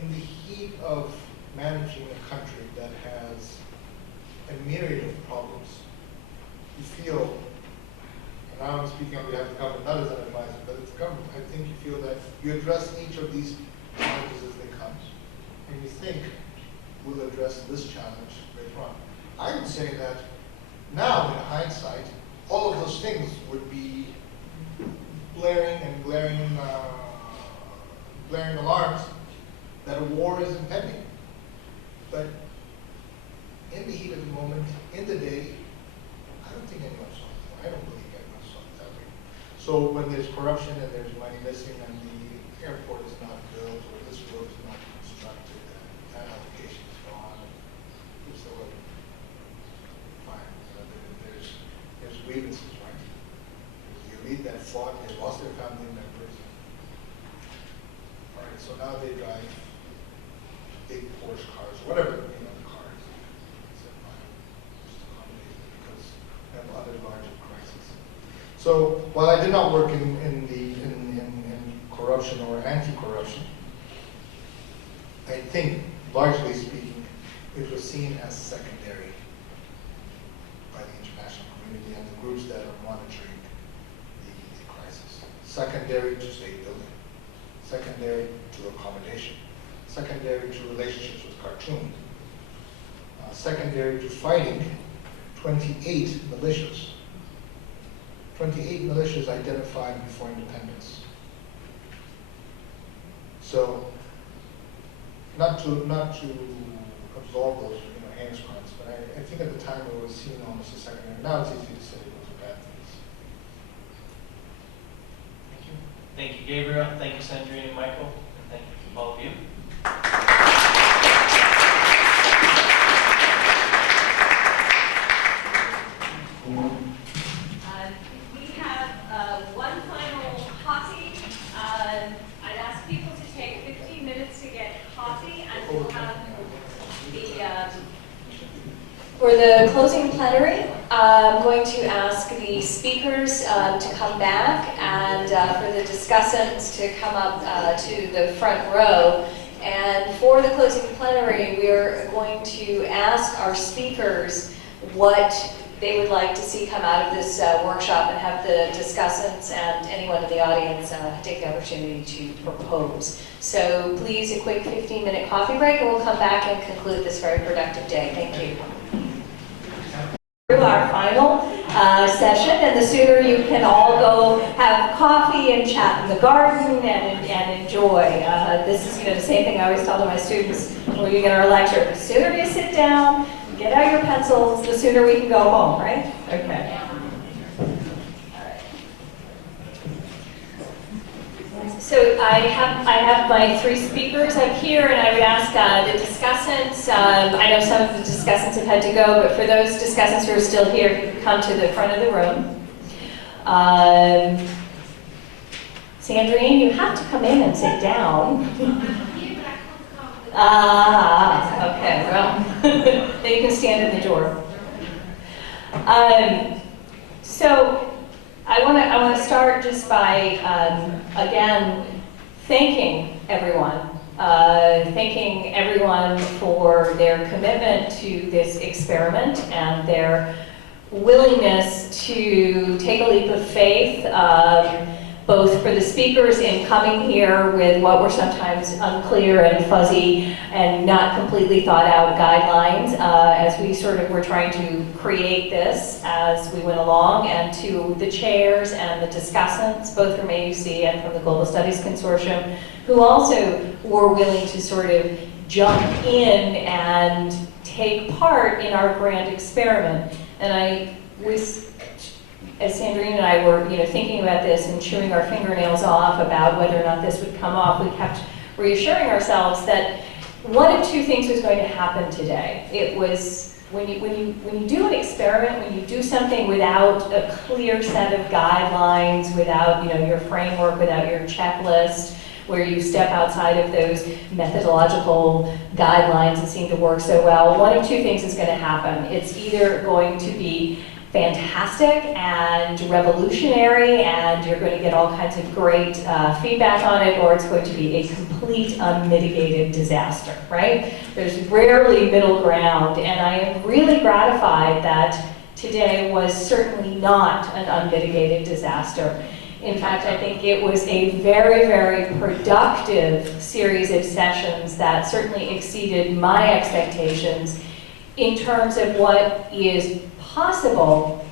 in the heat of managing a country that has a myriad of problems, you feel, and now I'm speaking on behalf of the government, not as an advisor, but as a government, I think you feel that you address each of these challenges as they come, and you think we'll address this challenge later on. I would say that now, in hindsight, all of those things would be blaring alarms that a war is impending. But in the heat of the moment, in the day, I don't think anyone saw it. I don't believe anyone saw it that way. So when there's corruption and there's money missing and the airport is not built or this road is not constructed and that application is gone, so fine. There's grievances, right? The elite that fought, they lost their family members. All right, so now they drive big Porsche cars, whatever, the cars. So fine, just accommodate it because we have other larger crises. So while I did not work in corruption or anti-corruption, I think, largely speaking, it was seen as secondary by the international community and the groups that are monitoring the crisis. Secondary to state building, secondary to accommodation, secondary to relationships with Khartoum, secondary to fighting 28 militias. 28 militias identified before independence. So, not to absolve those heinous crimes, but I think at the time it was seen almost as secondary. Now it's easy to say those are bad things. Thank you. Thank you, Gabriel. Thank you, Sandrine and Michael. And thank you, all of you. We have one final coffee. I'd ask people to take 15 minutes to get coffee, and we'll have for the closing plenary, I'm going to ask the speakers to come back and for the discussants to come up to the front row And for the closing plenary, we're going to ask our speakers what they would like to see come out of this workshop, and have the discussants and anyone in the audience take the opportunity to propose. So please, a quick 15-minute coffee break, and we'll come back and conclude this very productive day. Thank you. Through our final session, and the sooner you can all go have coffee and chat in the garden and enjoy. This is the same thing I always tell to my students when we get our lecture. The sooner you sit down, get out your pencils, the sooner we can go home, right? Okay. So I have my three speakers up here, and I would ask the discussants. I know some of the discussants have had to go, but for those discussants who are still here, if you could come to the front of the room. Sandrine, you have to come in and sit down. Okay, well, then you can stand in the door. So I want to start just by, again, thanking everyone for their commitment to this experiment and their willingness to take a leap of faith, both for the speakers in coming here with what were sometimes unclear and fuzzy and not completely thought out guidelines as we sort of were trying to create this as we went along, and to the chairs and the discussants, both from AUC and from the Global Studies Consortium, who also were willing to sort of jump in and take part in our grand experiment. And I was, as Sandrine and I were thinking about this and chewing our fingernails off about whether or not this would come off, we kept reassuring ourselves that one of two things was going to happen today. It was when you do an experiment, when you do something without a clear set of guidelines, without your framework, without your checklist, where you step outside of those methodological guidelines that seem to work so well, one of two things is going to happen. It's either going to be fantastic and revolutionary, and you're going to get all kinds of great feedback on it, or it's going to be a complete unmitigated disaster, right? There's rarely middle ground, and I am really gratified that today was certainly not an unmitigated disaster. In fact, I think it was a very, very productive series of sessions that certainly exceeded my expectations in terms of what is possible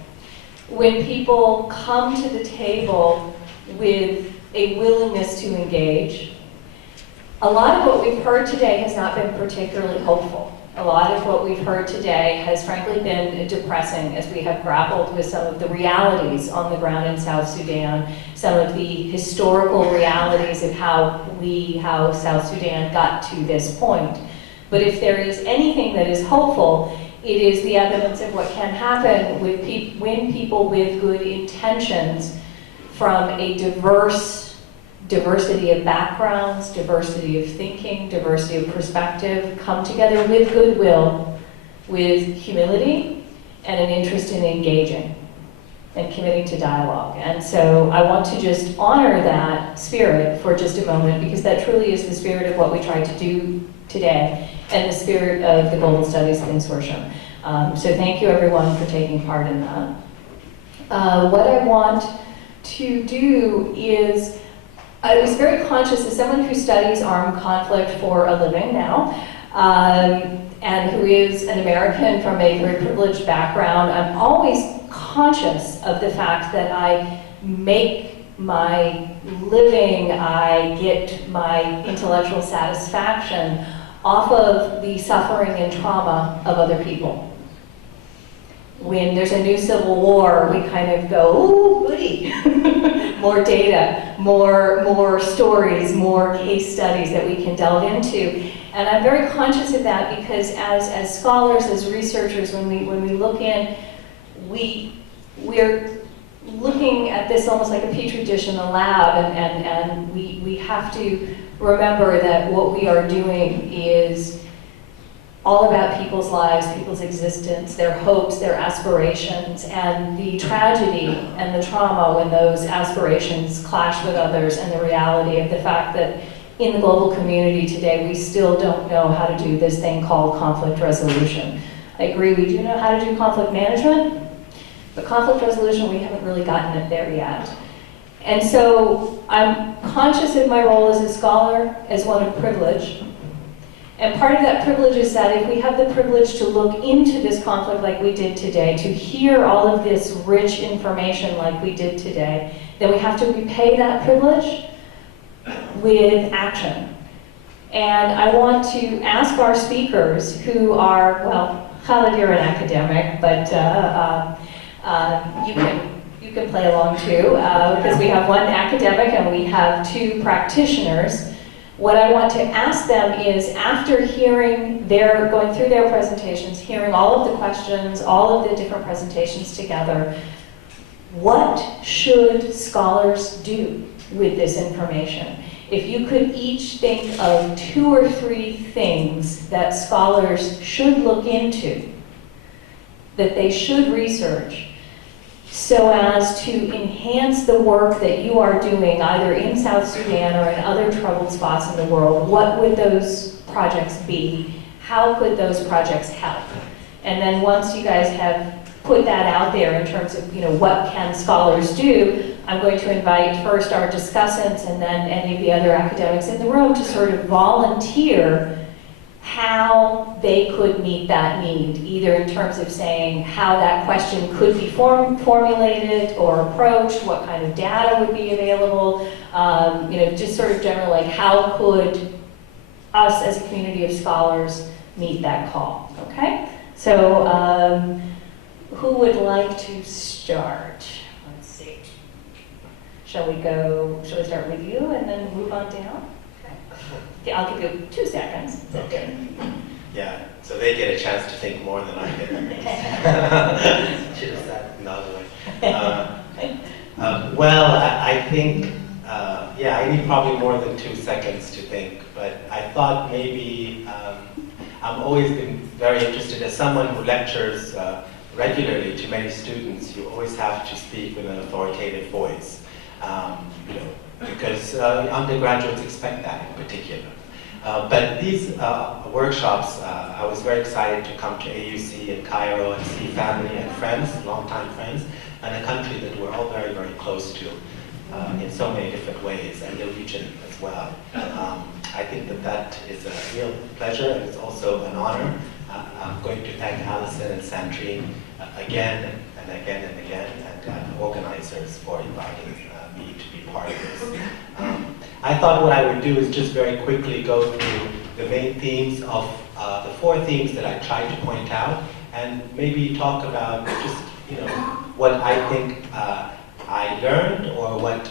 when people come to the table with a willingness to engage. A lot of what we've heard today has not been particularly hopeful. A lot of what we've heard today has frankly been depressing as we have grappled with some of the realities on the ground in South Sudan, some of the historical realities of how South Sudan got to this point. But if there is anything that is hopeful, it is the evidence of what can happen with when people with good intentions from a diversity of backgrounds, diversity of thinking, diversity of perspective, come together with goodwill, with humility, and an interest in engaging and committing to dialogue. And so I want to just honor that spirit for just a moment, because that truly is the spirit of what we tried to do today, and the spirit of the Global Studies Consortium. So thank you everyone for taking part in that. What I want to do is, I was very conscious as someone who studies armed conflict for a living now, and who is an American from a very privileged background. I'm always conscious of the fact that I make my living, I get my intellectual satisfaction off of the suffering and trauma of other people. When there's a new civil war, we kind of go, ooh, goody. More data, more stories, more case studies that we can delve into. And I'm very conscious of that, because as scholars, as researchers, when we look in, we're looking at this almost like a petri dish in the lab, and we have to remember that what we are doing is all about people's lives, people's existence, their hopes, their aspirations, and the tragedy and the trauma when those aspirations clash with others, and the reality of the fact that in the global community today, we still don't know how to do this thing called conflict resolution. I agree, we do know how to do conflict management, but conflict resolution, we haven't really gotten it there yet. And so I'm conscious of my role as a scholar as one of privilege. And part of that privilege is that if we have the privilege to look into this conflict like we did today, to hear all of this rich information like we did today, then we have to repay that privilege with action. And I want to ask our speakers who are, well, Khaled, you're an academic, but you can play along too, because we have one academic and we have two practitioners. What I want to ask them is, after hearing going through their presentations, hearing all of the questions, all of the different presentations together, what should scholars do with this information? If you could each think of 2 or 3 things that scholars should look into, that they should research, so as to enhance the work that you are doing either in South Sudan or in other troubled spots in the world, what would those projects be? How could those projects help? And then once you guys have put that out there in terms of, what can scholars do, I'm going to invite first our discussants and then any of the other academics in the room to sort of volunteer how they could meet that need, either in terms of saying how that question could be formulated or approached, what kind of data would be available, just sort of general, like how could us as a community of scholars meet that call, okay? So who would like to start? Let's see. Shall we start with you and then move on down? Okay, I'll give you 2 seconds. Okay. Yeah, so they get a chance to think more than I get. Should have sat in the other way. Well, I think, I need probably more than 2 seconds to think, but I thought maybe, I've always been very interested, as someone who lectures regularly to many students, you always have to speak with an authoritative voice. Because undergraduates expect that in particular. But these workshops, I was very excited to come to AUC in Cairo and see family and friends, longtime friends, and a country that we're all very, very close to in so many different ways, and the region as well. I think that is a real pleasure, and it's also an honor. I'm going to thank Allison and Sandrine again and again and again, and organizers for inviting me to be part of this. I thought what I would do is just very quickly go through the main themes of the 4 themes that I tried to point out, and maybe talk about just what I think I learned, or what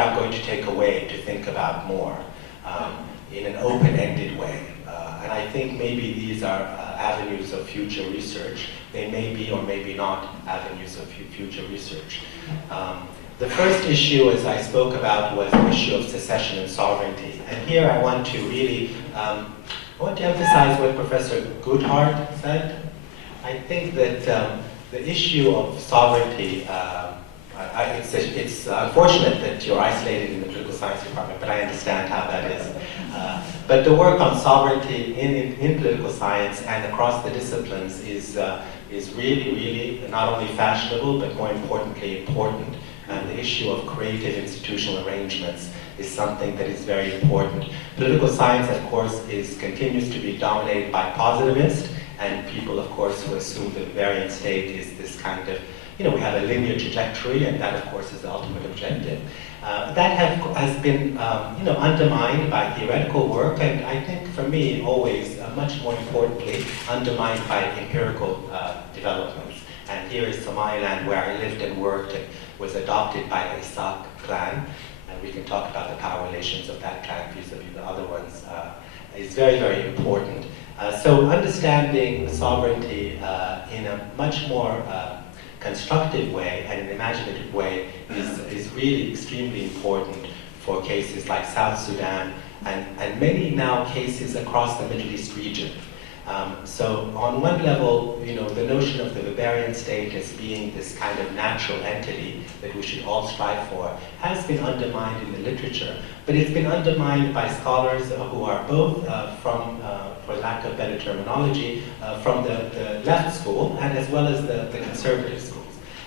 I'm going to take away to think about more in an open-ended way. And I think maybe these are avenues of future research. They may be or maybe not avenues of future research. The first issue, as I spoke about, was the issue of secession and sovereignty. And here I want to really, emphasize what Professor Goodhart said. I think that the issue of sovereignty, it's unfortunate that you're isolated in the political science department, but I understand how that is. But the work on sovereignty in political science and across the disciplines is really, really not only fashionable, but more importantly important. And the issue of creative institutional arrangements is something that is very important. Political science, of course, continues to be dominated by positivists, and people, of course, who assume the variant state is this kind of, we have a linear trajectory, and that, of course, is the ultimate objective. That has been, undermined by theoretical work, and I think, for me, always, much more importantly, undermined by empirical developments. And here is Somaliland, where I lived and worked, and was adopted by the Isak clan, and we can talk about the power relations of that clan vis-a-vis the other ones, is very, very important. So understanding sovereignty in a much more constructive way and an imaginative way is really extremely important for cases like South Sudan and many now cases across the Middle East region. So on one level, the notion of the Weberian state as being this kind of natural entity that we should all strive for has been undermined in the literature, but it's been undermined by scholars who are both from, for lack of better terminology, from the left school and as well as the conservative schools.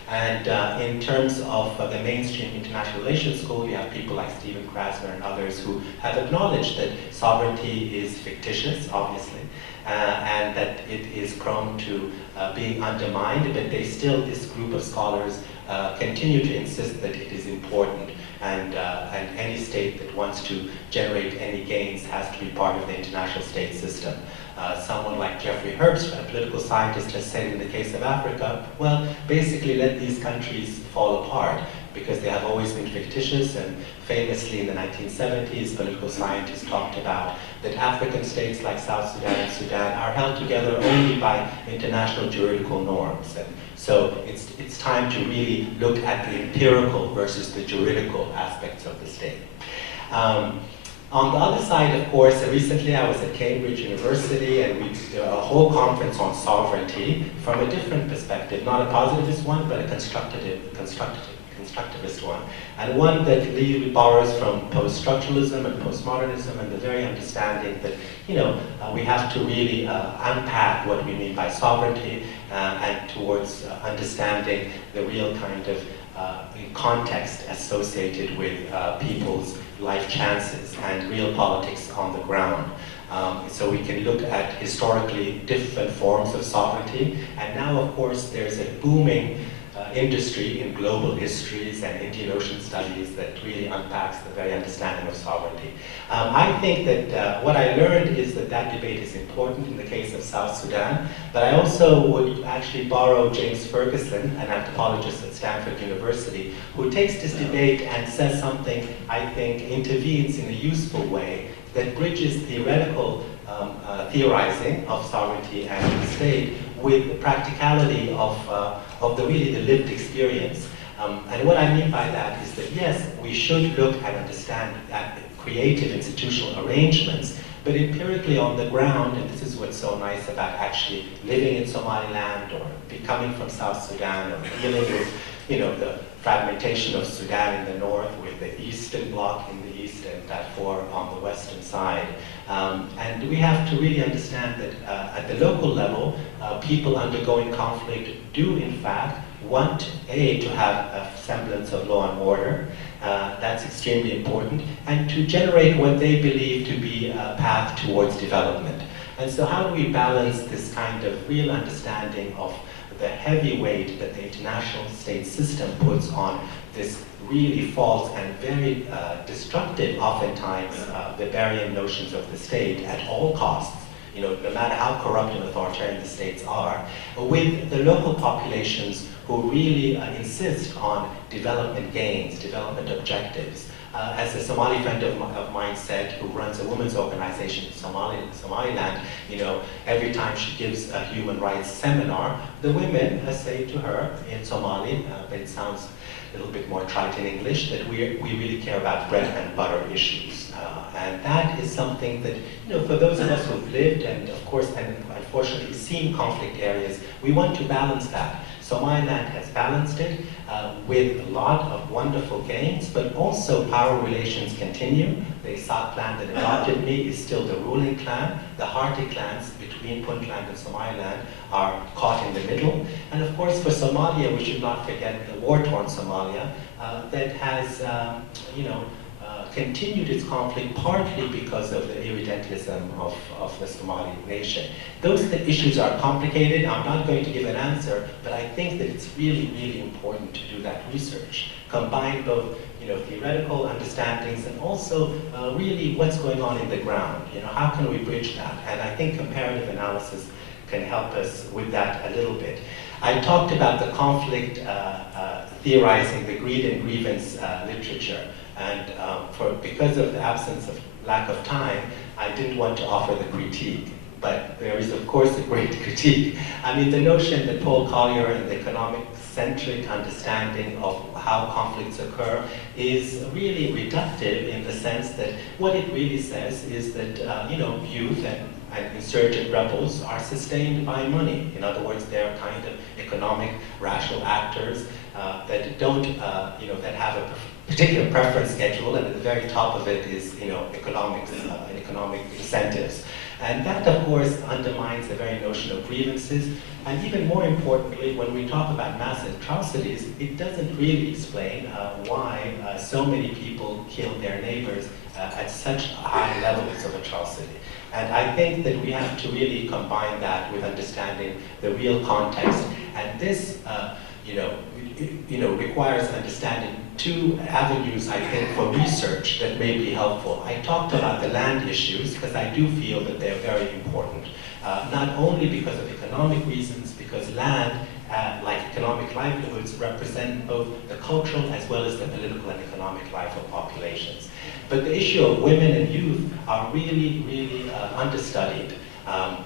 And in terms of the mainstream international relations school, you have people like Stephen Krasner and others who have acknowledged that sovereignty is fictitious, obviously, and that it is prone to being undermined, but this group of scholars continue to insist that it is important, and any state that wants to generate any gains has to be part of the international state system. Someone like Jeffrey Herbst, a political scientist, has said in the case of Africa, well, basically let these countries fall apart because they have always been fictitious, and famously in the 1970s, political scientists talked about that African states like South Sudan and Sudan are held together only by international juridical norms. And so it's time to really look at the empirical versus the juridical aspects of the state. On the other side, of course, recently I was at Cambridge University and we did a whole conference on sovereignty from a different perspective, not a positivist one, but a constructivist one, and one that really borrows from post-structuralism and postmodernism and the very understanding that, we have to really unpack what we mean by sovereignty and towards understanding the real kind of context associated with people's life chances and real politics on the ground. So we can look at historically different forms of sovereignty, and now of course there's a booming industry in global histories and Indian Ocean studies that really unpacks the very understanding of sovereignty. I think that what I learned is that debate is important in the case of South Sudan, but I also would actually borrow James Ferguson, an anthropologist at Stanford University, who takes this debate and says something I think intervenes in a useful way that bridges theoretical theorizing of sovereignty and the state with the practicality of the lived experience. And what I mean by that is that yes, we should look and understand at creative institutional arrangements, but empirically on the ground, and this is what's so nice about actually living in Somaliland or coming from South Sudan or dealing with the fragmentation of Sudan in the north with the Eastern Bloc in the east and Darfur on the western side. And we have to really understand that at the local level, people undergoing conflict do in fact want to have a semblance of law and order. That's extremely important, and to generate what they believe to be a path towards development. And so how do we balance this kind of real understanding of the heavy weight that the international state system puts on this really false and very destructive, oftentimes, Weberian notions of the state at all costs, no matter how corrupt and authoritarian the states are, with the local populations who really insist on development gains, development objectives. As a Somali friend of mine said, who runs a women's organization in Somaliland, every time she gives a human rights seminar, the women say to her in Somali, but it sounds a little bit more trite in English, that we really care about bread and butter issues. And that is something that, for those of us who've lived and of course, and unfortunately seen conflict areas, we want to balance that. Somaliland has balanced it with a lot of wonderful gains, but also power relations continue. The Isaac clan that adopted me is still the ruling clan. The Harti clans between Puntland and Somaliland are caught in the middle. And of course, for Somalia, we should not forget the war-torn Somalia that has, continued its conflict partly because of the irredentism of the Somali nation. Those issues are complicated. I'm not going to give an answer, but I think that it's really, really important to do that research. Combine both theoretical understandings and also really what's going on in the ground. How can we bridge that? And I think comparative analysis can help us with that a little bit. I talked about the conflict theorizing, the greed and grievance literature. And because of the absence of lack of time, I didn't want to offer the critique. But there is, of course, a great critique. I mean, the notion that Paul Collier and the economic-centric understanding of how conflicts occur is really reductive in the sense that what it really says is that, youth and and insurgent rebels are sustained by money. In other words, they're kind of economic, rational actors that don't, that have a particular preference schedule, and at the very top of it is, economics and economic incentives. And that, of course, undermines the very notion of grievances. And even more importantly, when we talk about mass atrocities, it doesn't really explain why so many people kill their neighbors at such high levels of atrocity. And I think that we have to really combine that with understanding the real context. And this, requires understanding two avenues, I think, for research that may be helpful. I talked about the land issues because I do feel that they're very important. Not only because of economic reasons, because land, like economic livelihoods, represent both the cultural as well as the political and economic life of populations. But the issue of women and youth are really, really understudied.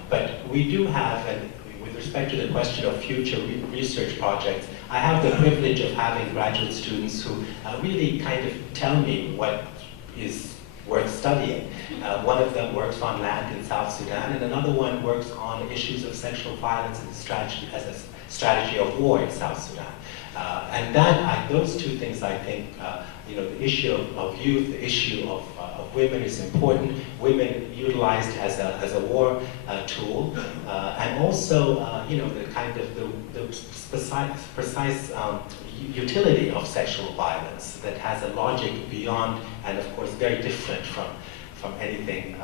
But we do have, and with respect to the question of future research projects, I have the privilege of having graduate students who really kind of tell me what is worth studying. One of them works on land in South Sudan, and another one works on issues of sexual violence and as a strategy of war in South Sudan. And those two things, I think, the issue of youth, the issue of women is important. Women utilized as a war tool, and also, the kind of the precise utility of sexual violence that has a logic beyond, and of course very different from anything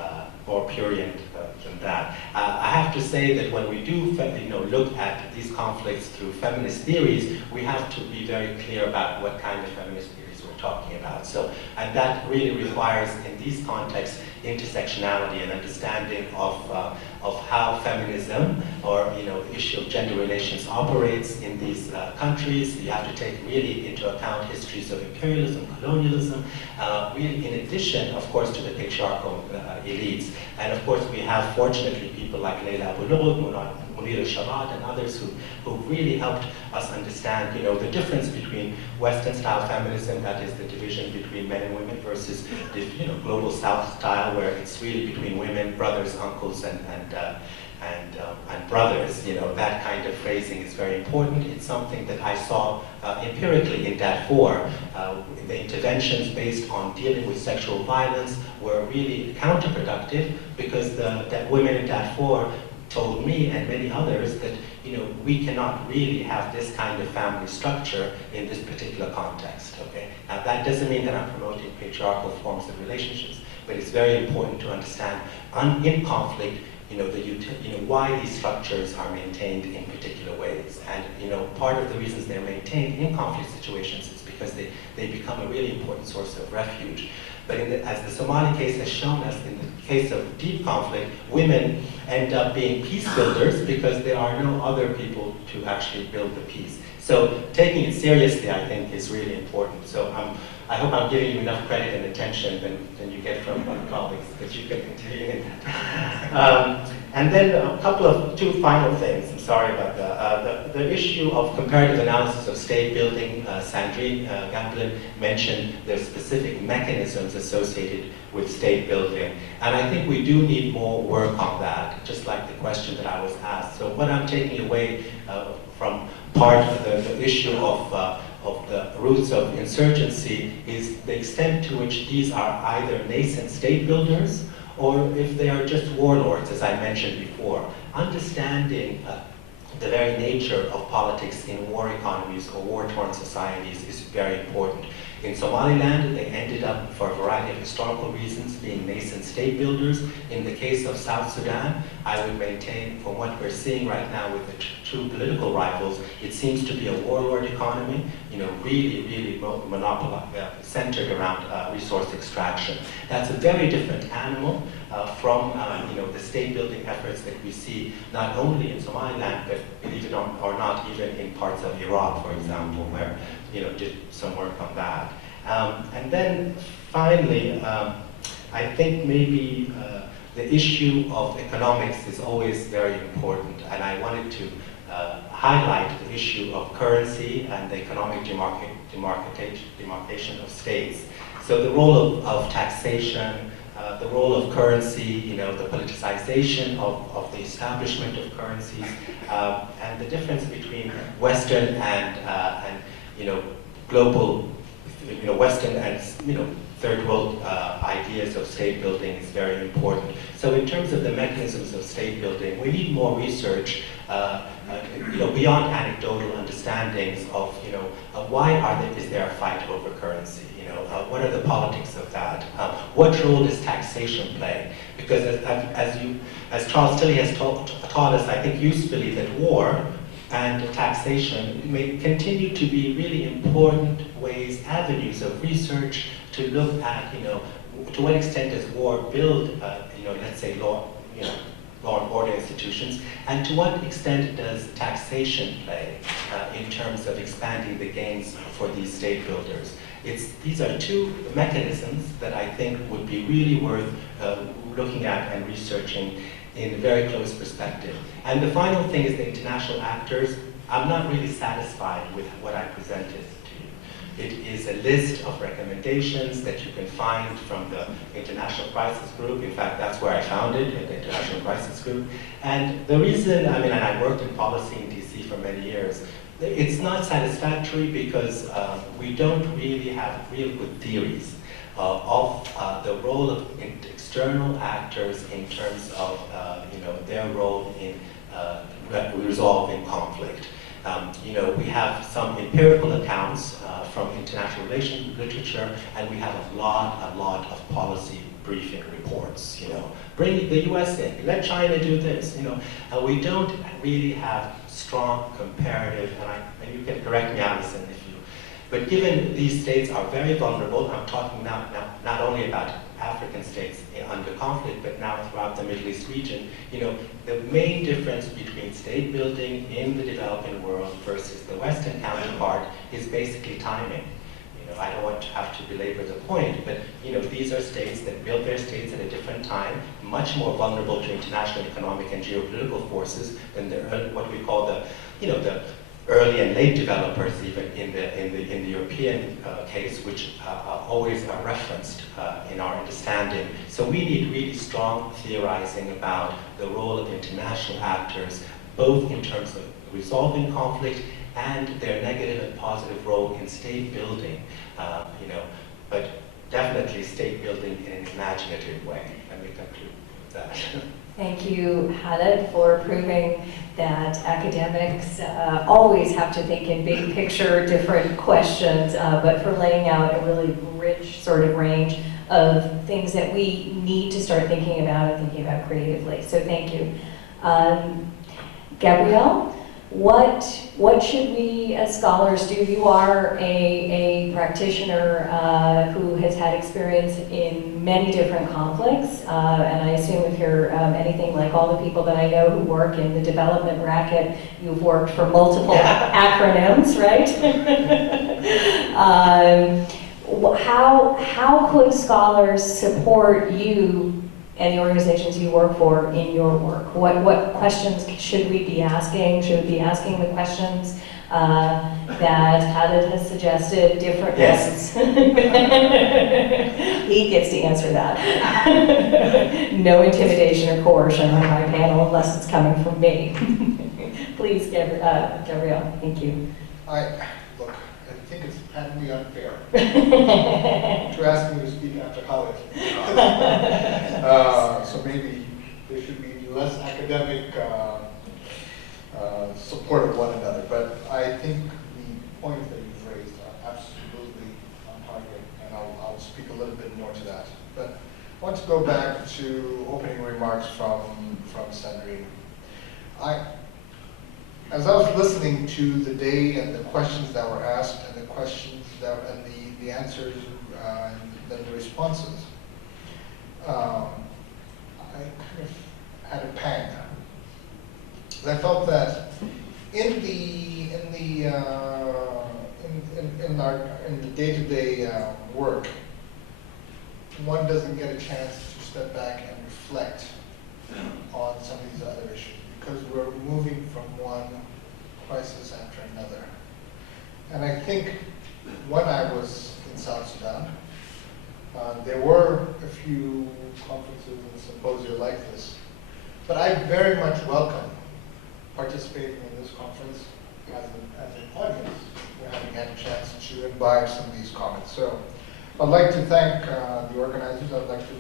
more prurient than that. I have to say that when we do look at these conflicts through feminist theories, we have to be very clear about what kind of feminist theories we're talking about. So, and that really requires, in these contexts, intersectionality and understanding of how feminism, or the issue of gender relations, operates in these countries. You have to take really into account histories of imperialism, colonialism, really in addition, of course, to the patriarchal elites. And of course, we have, fortunately, people like Lilleleht, and others who really helped us understand, the difference between Western-style feminism, that is the division between men and women, versus the global South style, where it's really between women, brothers, uncles, and brothers. That kind of phrasing is very important. It's something that I saw empirically in Darfur. The interventions based on dealing with sexual violence were really counterproductive, because that women in Darfur told me and many others that we cannot really have this kind of family structure in this particular context. Okay, now that doesn't mean that I'm promoting patriarchal forms of relationships, but it's very important to understand in conflict, why these structures are maintained in particular ways. And part of the reasons they're maintained in conflict situations is because they become a really important source of refuge. But as the Somali case has shown us, in the case of deep conflict, women end up being peace builders because there are no other people to actually build the peace. So taking it seriously, I think, is really important. So I hope I'm giving you enough credit and attention than you get from my colleagues, that you can continue in that. And then two final things. I'm sorry about that. The issue of comparative analysis of state building. Sandrine Gabriel mentioned the specific mechanisms associated with state building. And I think we do need more work on that, just like the question that I was asked. So what I'm taking away from part of the issue of the roots of insurgency is the extent to which these are either nascent state builders, or if they are just warlords, as I mentioned before. Understanding the very nature of politics in war economies or war-torn societies is very important. In Somaliland, they ended up, for a variety of historical reasons, being nascent state builders. In the case of South Sudan, I would maintain, from what we're seeing right now with the two political rivals, it seems to be a warlord economy, really centered around resource extraction. That's a very different animal from the state building efforts that we see not only in Somaliland, but believe it or not, even in parts of Iraq, for example, where did some work on that. And then finally, I think maybe the issue of economics is always very important, and I wanted to highlight the issue of currency and the economic demarcation of states. So the role of taxation, the role of currency, the politicization of the establishment of currencies, and the difference between Western and global, Western and third world ideas of state building is very important. So in terms of the mechanisms of state building, we need more research, beyond anecdotal understandings of, why is there a fight over currency? What are the politics of that? What role does taxation play? Because as Charles Tilly has taught us, I think usefully, that war and taxation may continue to be really important ways, avenues of research to look at, to what extent does war build, let's say law and order institutions, and to what extent does taxation play in terms of expanding the gains for these state builders. These are two mechanisms that I think would be really worth looking at and researching in a very close perspective. And the final thing is the international actors. I'm not really satisfied with what I presented to you. It is a list of recommendations that you can find from the International Crisis Group. In fact, that's where I found it, in the International Crisis Group. And the reason, and I worked in policy in DC for many years, it's not satisfactory because we don't really have real good theories of the role of external actors in terms of their role in resolving conflict. We have some empirical accounts from international relations literature, and we have a lot of policy briefing reports. Bring the U.S. in, let China do this. We don't really have strong comparative, and you can correct me, Allison, if you. But given these states are very vulnerable, I'm talking now not only about African states under conflict, but now throughout the Middle East region, the main difference between state building in the developing world versus the Western counterpart is basically timing. I don't want to have to belabor the point, but these are states that built their states at a different time, much more vulnerable to international economic and geopolitical forces than what we call the early and late developers, even in the European case, which always are referenced in our understanding. So we need really strong theorizing about the role of international actors, both in terms of resolving conflict and their negative and positive role in state building, but definitely state building in an imaginative way. Let me conclude with that. Thank you, Khaled, for proving that academics always have to think in big picture, different questions, but for laying out a really rich sort of range of things that we need to start thinking about and thinking about creatively. So thank you. Gabriel, what should we as scholars do? You are a practitioner who has had experience in many different conflicts, and I assume if you're anything like all the people that I know who work in the development racket, you've worked for multiple acronyms, right? How could scholars support you and the organizations you work for in your work? What questions should we be asking? Should we be asking the questions that Khaled has suggested, different ones? He gets to answer that. No intimidation or coercion on my panel unless it's coming from me. Please, Gabriel, thank you. Look, I think it's patently unfair to ask me to speak after Khaled. So maybe there should be less academic support of one another. But I think the points that you've raised are absolutely on target, and I'll speak a little bit more to that. But I want to go back to opening remarks from Sandrine. As I was listening to the day and the questions that were asked and the questions and the answers and then the responses, I kind of had a pang. I felt that in the day-to-day work, one doesn't get a chance to step back and reflect on some of these other issues, because we're moving from one crisis after another. And I think when I was in South Sudan, there were a few But I very much welcome participating in this conference as an audience. We're having had a chance to imbibe some of these comments. So I'd like to thank the organizers. I'd like to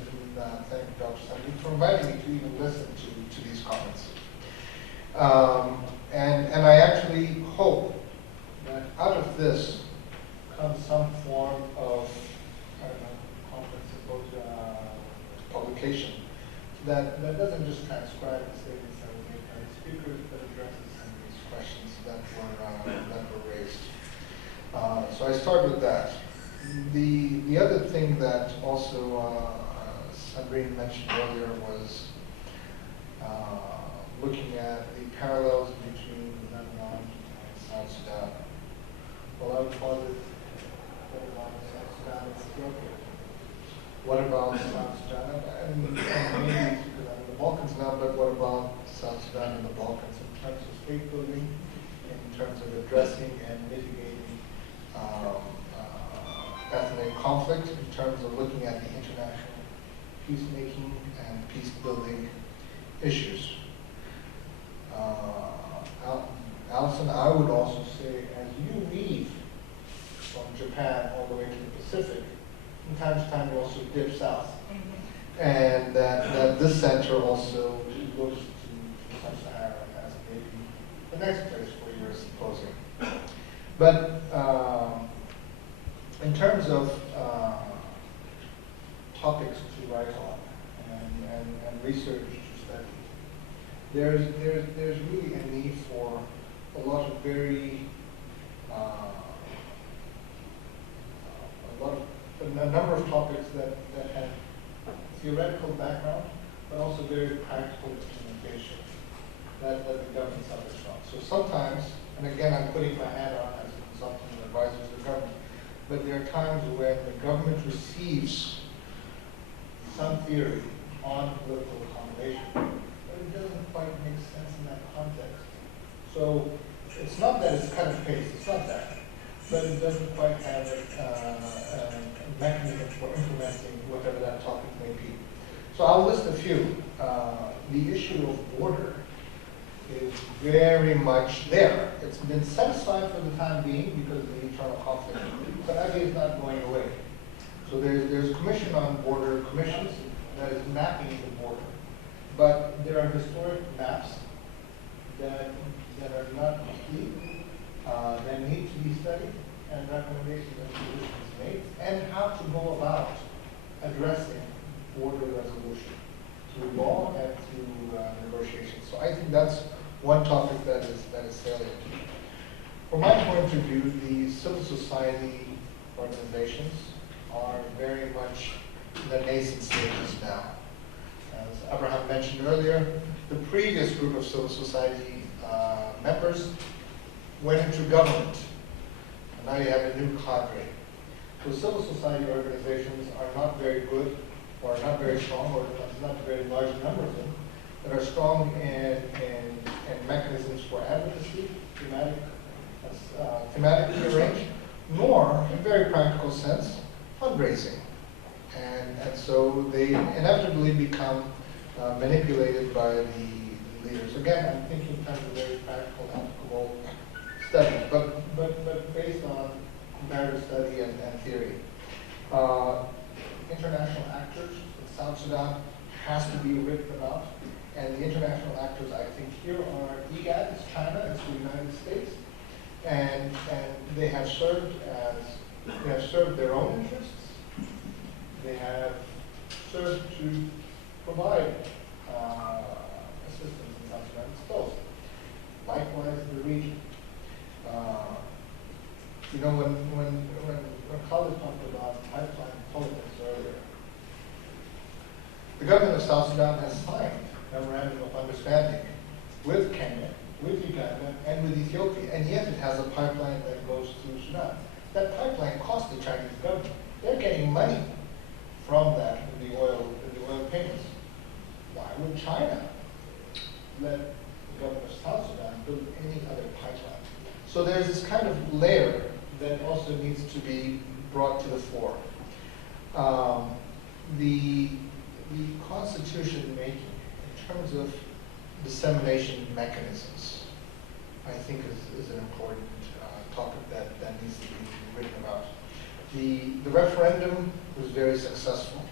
thank Dr. Sandeep for inviting me to even listen to these comments. And I actually hope that out of this comes some form of, I don't know, conference, publication that doesn't just transcribe the statements that were made by the speakers, but addresses some of these questions that were raised. So I start with that. The other thing that also Sandrine mentioned earlier was looking at the parallels between Lebanon and South Sudan. Well, I would posit, what about South Sudan and Ethiopia? What about South Sudan? And maybe because I'm in the Balkans now, but what about South Sudan and the Balkans in terms of state building, in terms of addressing and mitigating ethnic conflict, in terms of looking at the international peacemaking and peace building issues. Allison, I would also say, as you leave from Japan all the way to the Pacific, from time to time you also dip south. And that this center also looks to Sub-Sahara as maybe the next place where you're supposing. But in terms of topics to write on and research to study, there's really a need for a lot of very a number of topics that have theoretical background, but also very practical implementation that the government suffers from. So sometimes, and again, I'm putting my hat on as a consultant and advisor to the government, but there are times when the government receives some theory on political accommodation, but it doesn't quite make sense in that context. So it's not that it's cut and paste, it's not that, but it doesn't quite have a mechanism for implementing whatever that topic may be. So I'll list a few. The issue of border is very much there. It's been set aside for the time being because of the internal conflict, but actually it's not going away. So there's a commission on border commissions that is mapping the border, but there are historic maps that are not complete, that need to be studied, and recommendations and solutions made, and how to go about addressing border resolution through law and through negotiations. So I think that's one topic that is salient. From my point of view, the civil society organizations are very much in the nascent stages now. As Abraham mentioned earlier, the previous group of civil society members went into government, and now you have a new cadre. So civil society organizations are not very good, or not very strong, or not a very large number of them, that are strong in mechanisms for advocacy, thematically arranged, nor, in very practical sense, fundraising. And so they inevitably become manipulated by the leaders. Again, I'm thinking in terms of very practical, applicable studies, but based on comparative study and theory. International actors in South Sudan has to be written about, and the international actors I think here are IGAD, it's China, it's the United States, and they have served their own interests. They have served to provide assistance in South Sudan. It's both. Likewise, the region. You know, when Khaled talked about pipeline politics earlier, the government of South Sudan has signed a memorandum of understanding with Kenya, with Uganda, and with Ethiopia, and yet it has a pipeline that goes through Sudan. That pipeline costs the Chinese government. They're getting money from that in the oil payments. Why would China let the government of South Sudan build any other pipeline? So there's this kind of layer that also needs to be brought to the fore. The constitution making, in terms of dissemination mechanisms, I think is an important topic that needs to be written about. The referendum was very successful.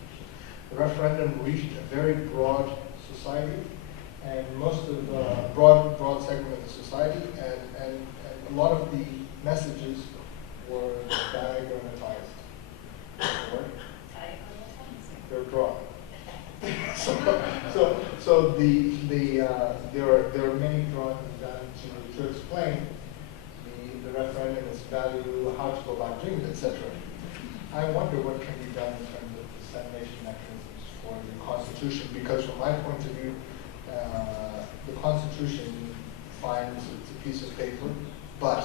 The referendum reached a very broad society, and most of the broad segment of the society, and a lot of the messages were diagrammatized. They're drawn. So there are many drawings done to explain the referendum, its value, how to go about doing it, etc. I wonder what can be done in terms of dissemination mechanisms for the Constitution, because from my point of view, the Constitution finds it's a piece of paper, but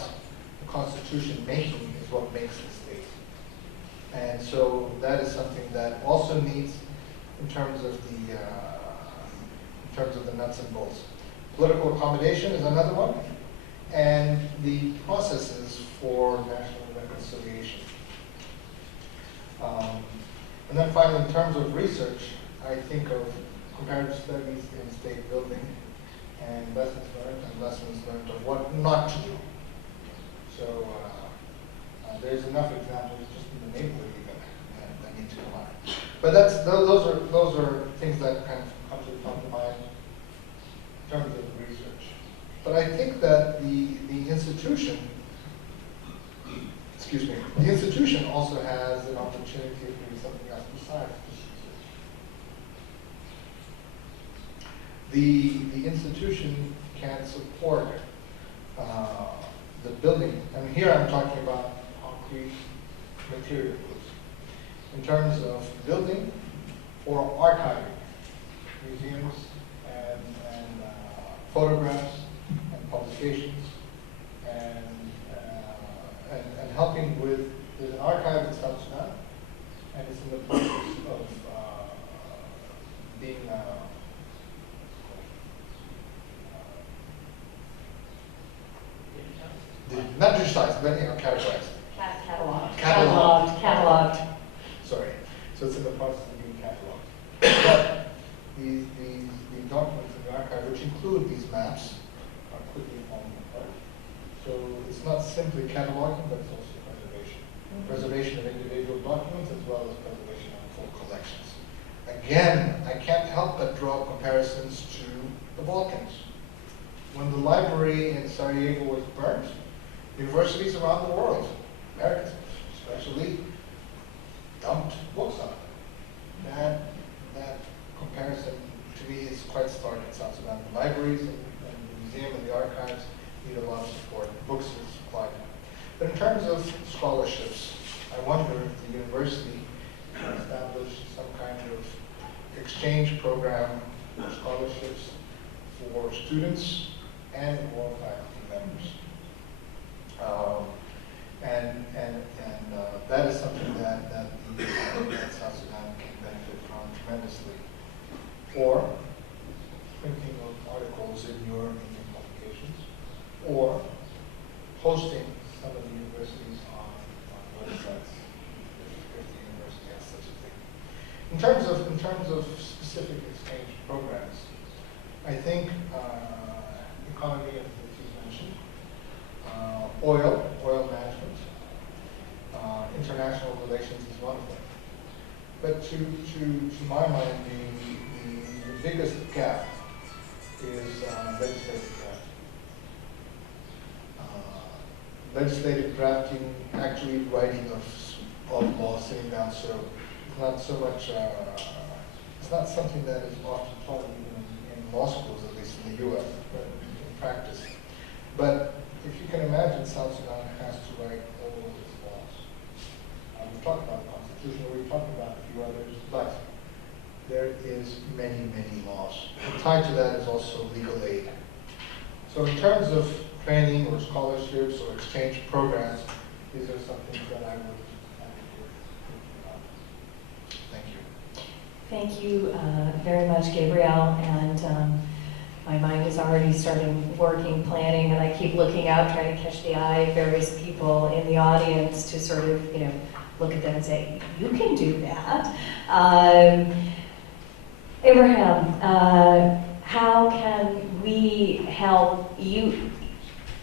the Constitution making is what makes the state. And so that is something that also needs, in terms of the nuts and bolts. Political accommodation is another one, and the processes for national reconciliation. And then finally, in terms of research, I think of comparative studies in state building and lessons learned of what not to do. So there's enough examples just in the neighborhood even that need to come out. But those are things that kind of come to mind in terms of research. But I think that the institution, the institution also has an opportunity of doing something else besides just research. The institution can support the building. And here I'm talking about concrete materials. In terms of building or archiving, museums and photographs and publications, and helping with, there's an archive in South Sudan, and it's in the process of being not digitized, but categorized. Cataloged. Sorry. So it's in the process of being cataloged. But the documents in the archive, which include these maps, are quickly falling apart. So it's not simply cataloging, but it's also preservation. Preservation of individual documents as well as preservation of full collections. Again, I can't help but draw comparisons to the Balkans. When the library in Sarajevo was burnt, universities around the world, Americans especially, dumped books on it. That comparison to me is quite stark in South Sudan. The libraries and the museum and the archives need a lot of support. Books are supplied. But in terms of scholarships, I wonder if the university can establish some kind of exchange program for scholarships for students and for faculty members. That is something that South Sudan can benefit from tremendously. Or printing of articles in your publications, or hosting some of the universities on websites, if the university has such a thing. In terms of specific exchange programs, I think economy, as you mentioned, oil management, international relations is one of them. But to my mind, the biggest gap is legislative drafting. Legislative drafting, actually writing of law, sitting down, so it's not so much, it's not something that is often taught even in law schools, at least in the U.S., but in practice. But if you can imagine, South Sudan has to write all of its laws. We've talked about the Constitution, we've talked about a few others, but there is many, many laws. And tied to that is also legal aid. So in terms of training or scholarships or exchange programs, these are some things that I would think about. Thank you. Thank you very much, Gabriel. And my mind is already starting working, planning, and I keep looking out, trying to catch the eye of various people in the audience to sort of, look at them and say, you can do that. Abraham, how can we help you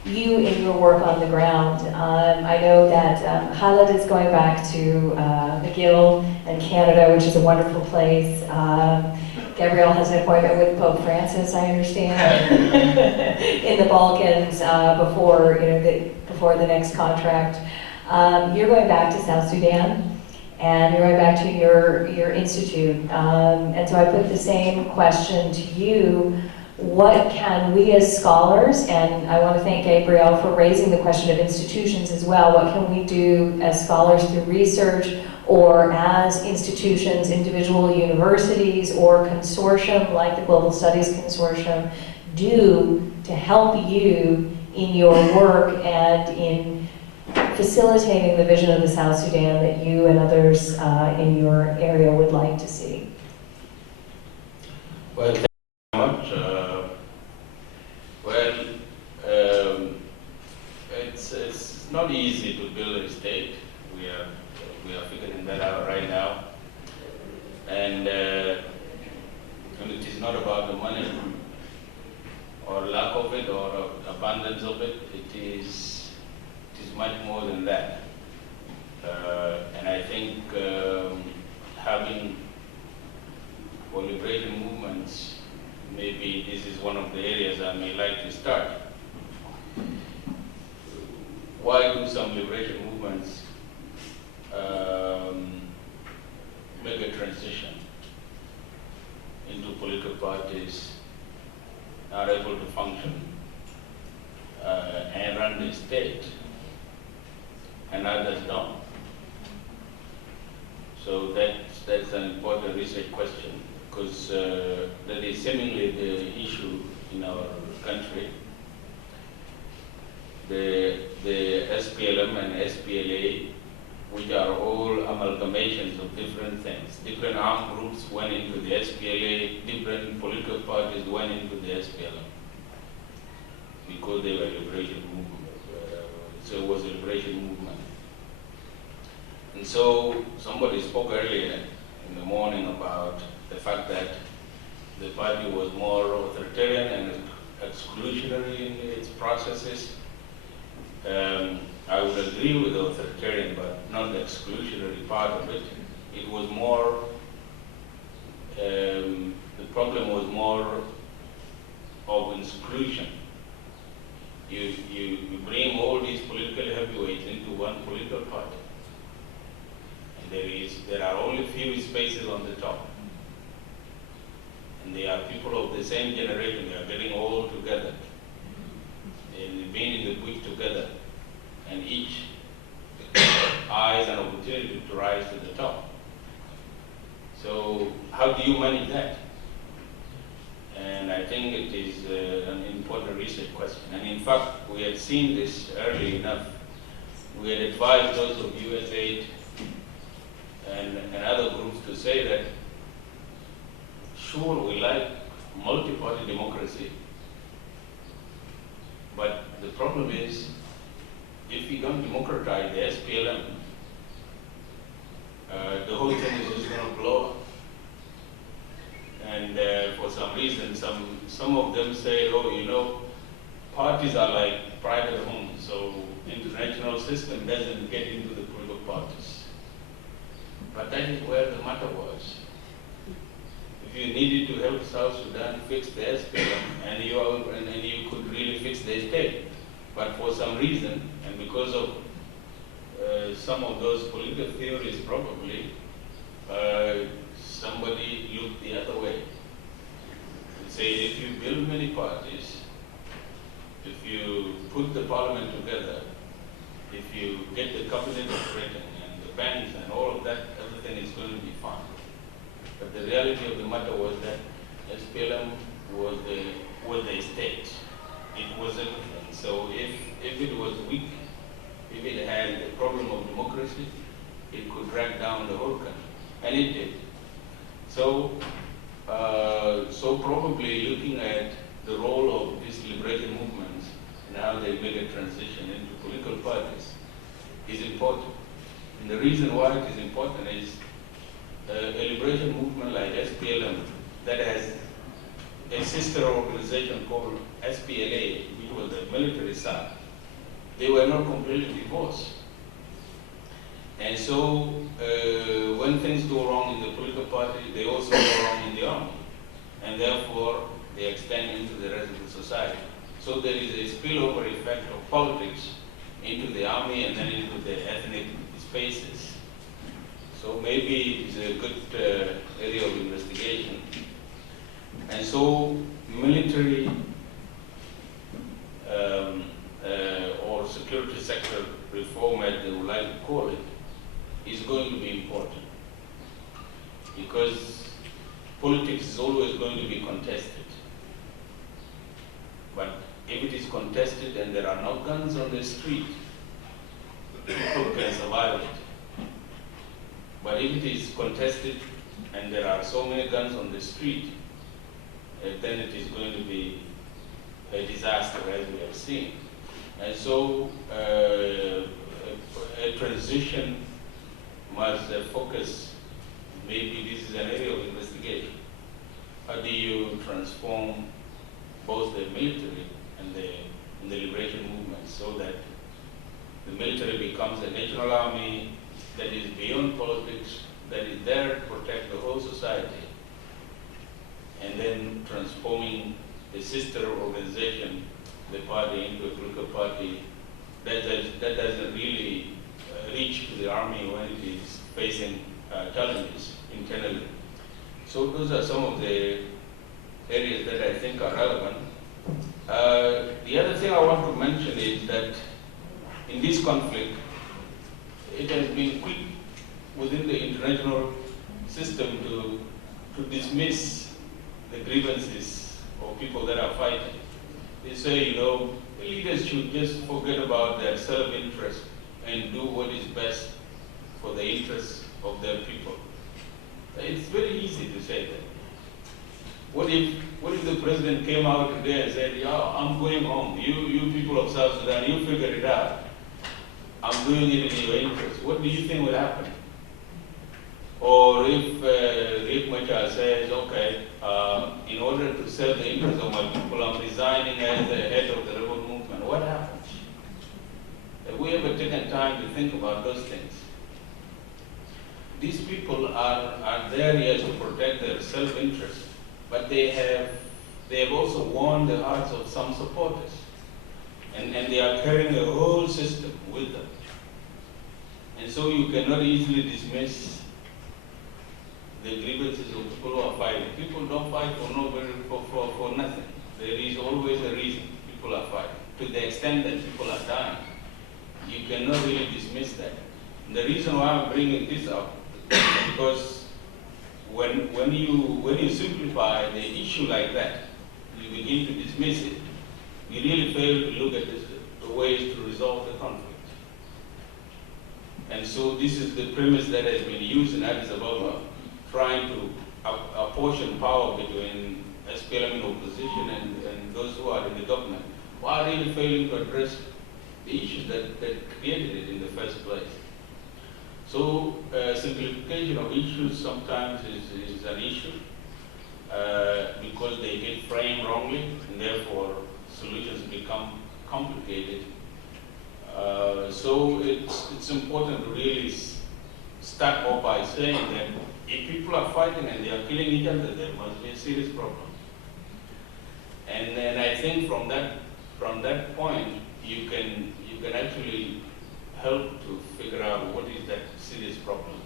in your work on the ground. I know that Khaled is going back to McGill and Canada, which is a wonderful place. Gabriel has an appointment with Pope Francis, I understand, in the Balkans before the next contract. You're going back to South Sudan, and you're going back to your institute. And so I put the same question to you. What can we as scholars, and I want to thank Gabriel for raising the question of institutions as well, what can we do as scholars through research or as institutions, individual universities or consortium like the Global Studies Consortium do to help you in your work and in facilitating the vision of the South Sudan that you and others in your area would like to see? Well, thank you very much. It's not easy to build a state. We are figuring that out right now, and it is not about the money or lack of it or abundance of it. It is much more than that. And I think having for liberation movements, maybe this is one of the areas I may like to start. Why do some liberation movements make a transition into political parties, are able to function and run the state, and others don't? So that's an important research question, because that is seemingly the issue in our country. The SPLM and SPLA, which are all amalgamations of different things. Different armed groups went into the SPLA, different political parties went into the SPLM because they were liberation movement. So it was a liberation movement. And so somebody spoke earlier in the morning about the fact that the party was more authoritarian and exclusionary in its processes. I would agree with the authoritarian, but not the exclusionary part of it. It was more, the problem was more of exclusion. You bring all these political heavyweights into one political party. And there are only few spaces on the top. And they are people of the same generation. They are getting all together. And being in the bush together. And each eyes an opportunity to rise to the top. So how do you manage that? And I think it is an important research question. And in fact, we had seen this early enough. We had advised those of USAID and other groups to say that, sure, we like multi-party democracy, but the problem is, if we don't democratize the SPLM, the whole thing is just going to blow up. And for some reason, some of them say, oh, you know, parties are like private homes, so international system doesn't get into the political parties. But that is where the matter was. If you needed to help South Sudan fix the SPLM, and you could really fix the state, but for some reason, and because of some of those political theories probably, somebody looked the other way. And say, if you build many parties, if you put the parliament together, if you get the cabinet operating and the banks and all of that, everything is going to be fine. But the reality of the matter was that SPLM was the state. It was everything. So if it was weak, if it had a problem of democracy, it could drag down the whole country. And it did. So probably looking at the role of these liberation movements and how they make a transition into political parties is important. And the reason why it is important is a liberation movement like SPLM that has a sister organization called SPLA, which was the military side. They were not completely divorced. And so when things go wrong in the political party, they also go wrong in the army. And therefore, they extend into the rest of the society. So there is a spillover effect of politics into the army and then into the ethnic spaces. So maybe it's a good area of investigation. And so military or security sector reform, as they would like to call it, is going to be important. Because politics is always going to be contested. But if it is contested and there are no guns on the street, people can survive it. But if it is contested and there are so many guns on the street, then it is going to be a disaster, as we have seen. And so a transition must focus, maybe this is an area of investigation. How do you transform both the military and the liberation movement so that the military becomes a national army that is beyond politics, that is there to protect the whole society, and then transforming the sister organization, the party, into a political party that doesn't really reach to the army when it is facing challenges internally. So those are some of the areas that I think are relevant. The other thing I want to mention is that in this conflict, it has been quick within the international system to dismiss the grievances of people that are fighting. They say, the leaders should just forget about their self-interest and do what is best for the interests of their people. It's very easy to say that. What if the president came out today and said, I'm going home, you people of South Sudan, you figure it out. I'm doing it in your interest. What do you think will happen? Or if Riek Machar says, okay, in order to serve the interests of my people, I'm resigning as the head of the rebel movement, what happens? Have we ever taken time to think about those things? These people are there, yes, to protect their self-interest, but they have also won the hearts of some supporters. And they are carrying a whole system with them. And so you cannot easily dismiss the grievances of people who are fighting. People don't fight for nothing. There is always a reason people are fighting. To the extent that people are dying, you cannot really dismiss that. And the reason why I'm bringing this up is because when you simplify the issue like that, you begin to dismiss it. You really fail to look at the ways to resolve the conflict. And so this is the premise that has been used in Addis Ababa, trying to apportion power between SPLM in opposition and those who are in the government, while really failing to address the issues that created it in the first place. So simplification of issues sometimes is an issue because they get framed wrongly, and therefore solutions become complicated. So it's important to really start off by saying that if people are fighting and they are killing each other, there must be a serious problem. And then I think from that point, you can actually help to figure out what is that serious problem.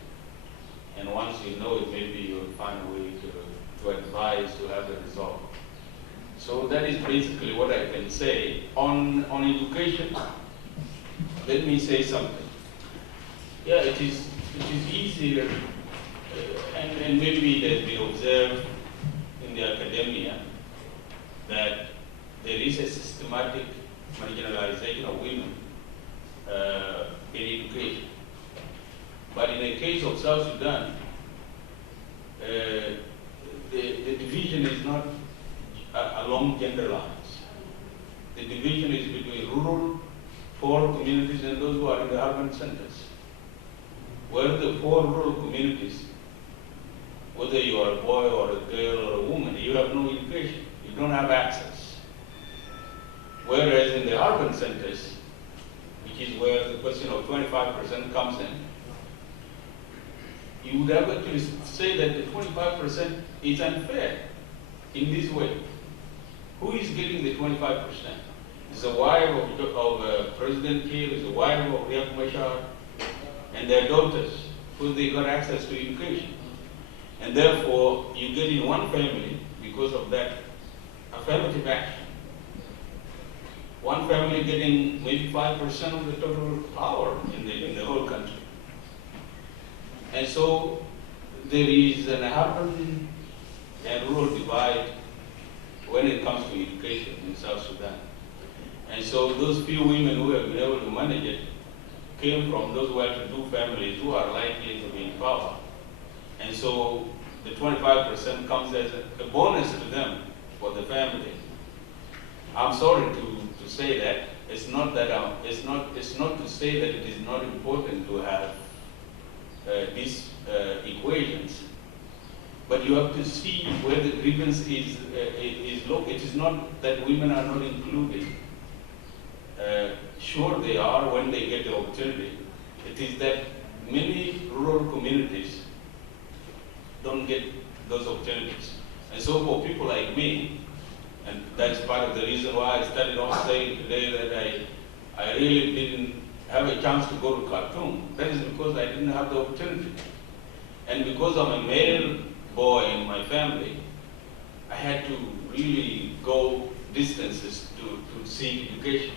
And once you know it, maybe you'll find a way to advise to have it resolved. So that is basically what I can say. On education, let me say something. Yeah, it is easier, and maybe it has been observed in the academia that there is a systematic marginalization of women in education. But in the case of South Sudan, the division is not along gender lines. The division is between rural, poor communities and those who are in the urban centers. Where the poor rural communities, whether you are a boy or a girl or a woman, you have no education. You don't have access. Whereas in the urban centers, which is where the question of 25% comes in, you would have actually say that the 25% is unfair in this way. Who is getting the 25%? It's the wife of President Kiir, it's the wife of Riek Machar, and their daughters, because they got access to education. And therefore, you get in one family, because of that affirmative action, one family getting maybe 5% of the total power in the whole country. And so there is an urban and rural divide when it comes to education in South Sudan. And so those few women who have been able to manage it came from those well-to-do families who are likely to be in power. And so the 25% comes as a bonus to them for the family. I'm sorry to say that. It's not to say that it is not important to have these equations, but you have to see where the grievance is located. It is not that women are not included. Sure they are when they get the opportunity. It is that many rural communities don't get those opportunities. And so for people like me, and that's part of the reason why I started off saying today that I really didn't have a chance to go to Khartoum. That is because I didn't have the opportunity. And because I'm a male boy in my family, I had to really go distances to seek education,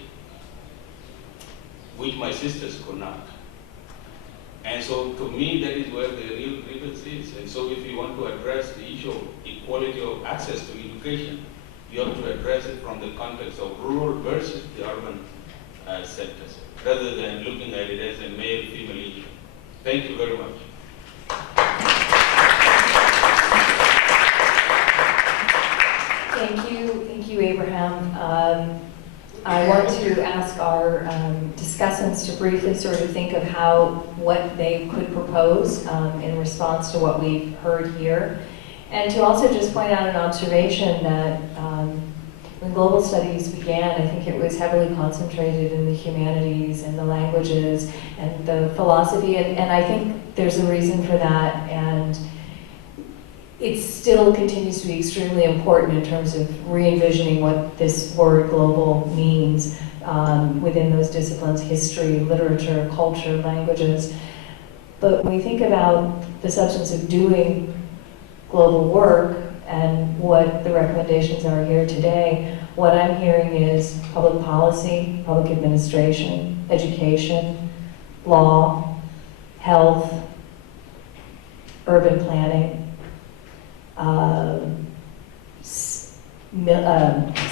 which my sisters could not. And so to me, that is where the real grievance is. And so if you want to address the issue of equality of access to education, you have to address it from the context of rural versus the urban sectors, rather than looking at it as a male-female issue. Thank you very much. Thank you, Abraham. I want to ask our discussants to briefly sort of think of what they could propose in response to what we've heard here. And to also just point out an observation that when global studies began, I think it was heavily concentrated in the humanities and the languages and the philosophy, and I think there's a reason for that, and it still continues to be extremely important in terms of re-envisioning what this word global means within those disciplines: history, literature, culture, languages. But when we think about the substance of doing global work and what the recommendations are here today, what I'm hearing is public policy, public administration, education, law, health, urban planning,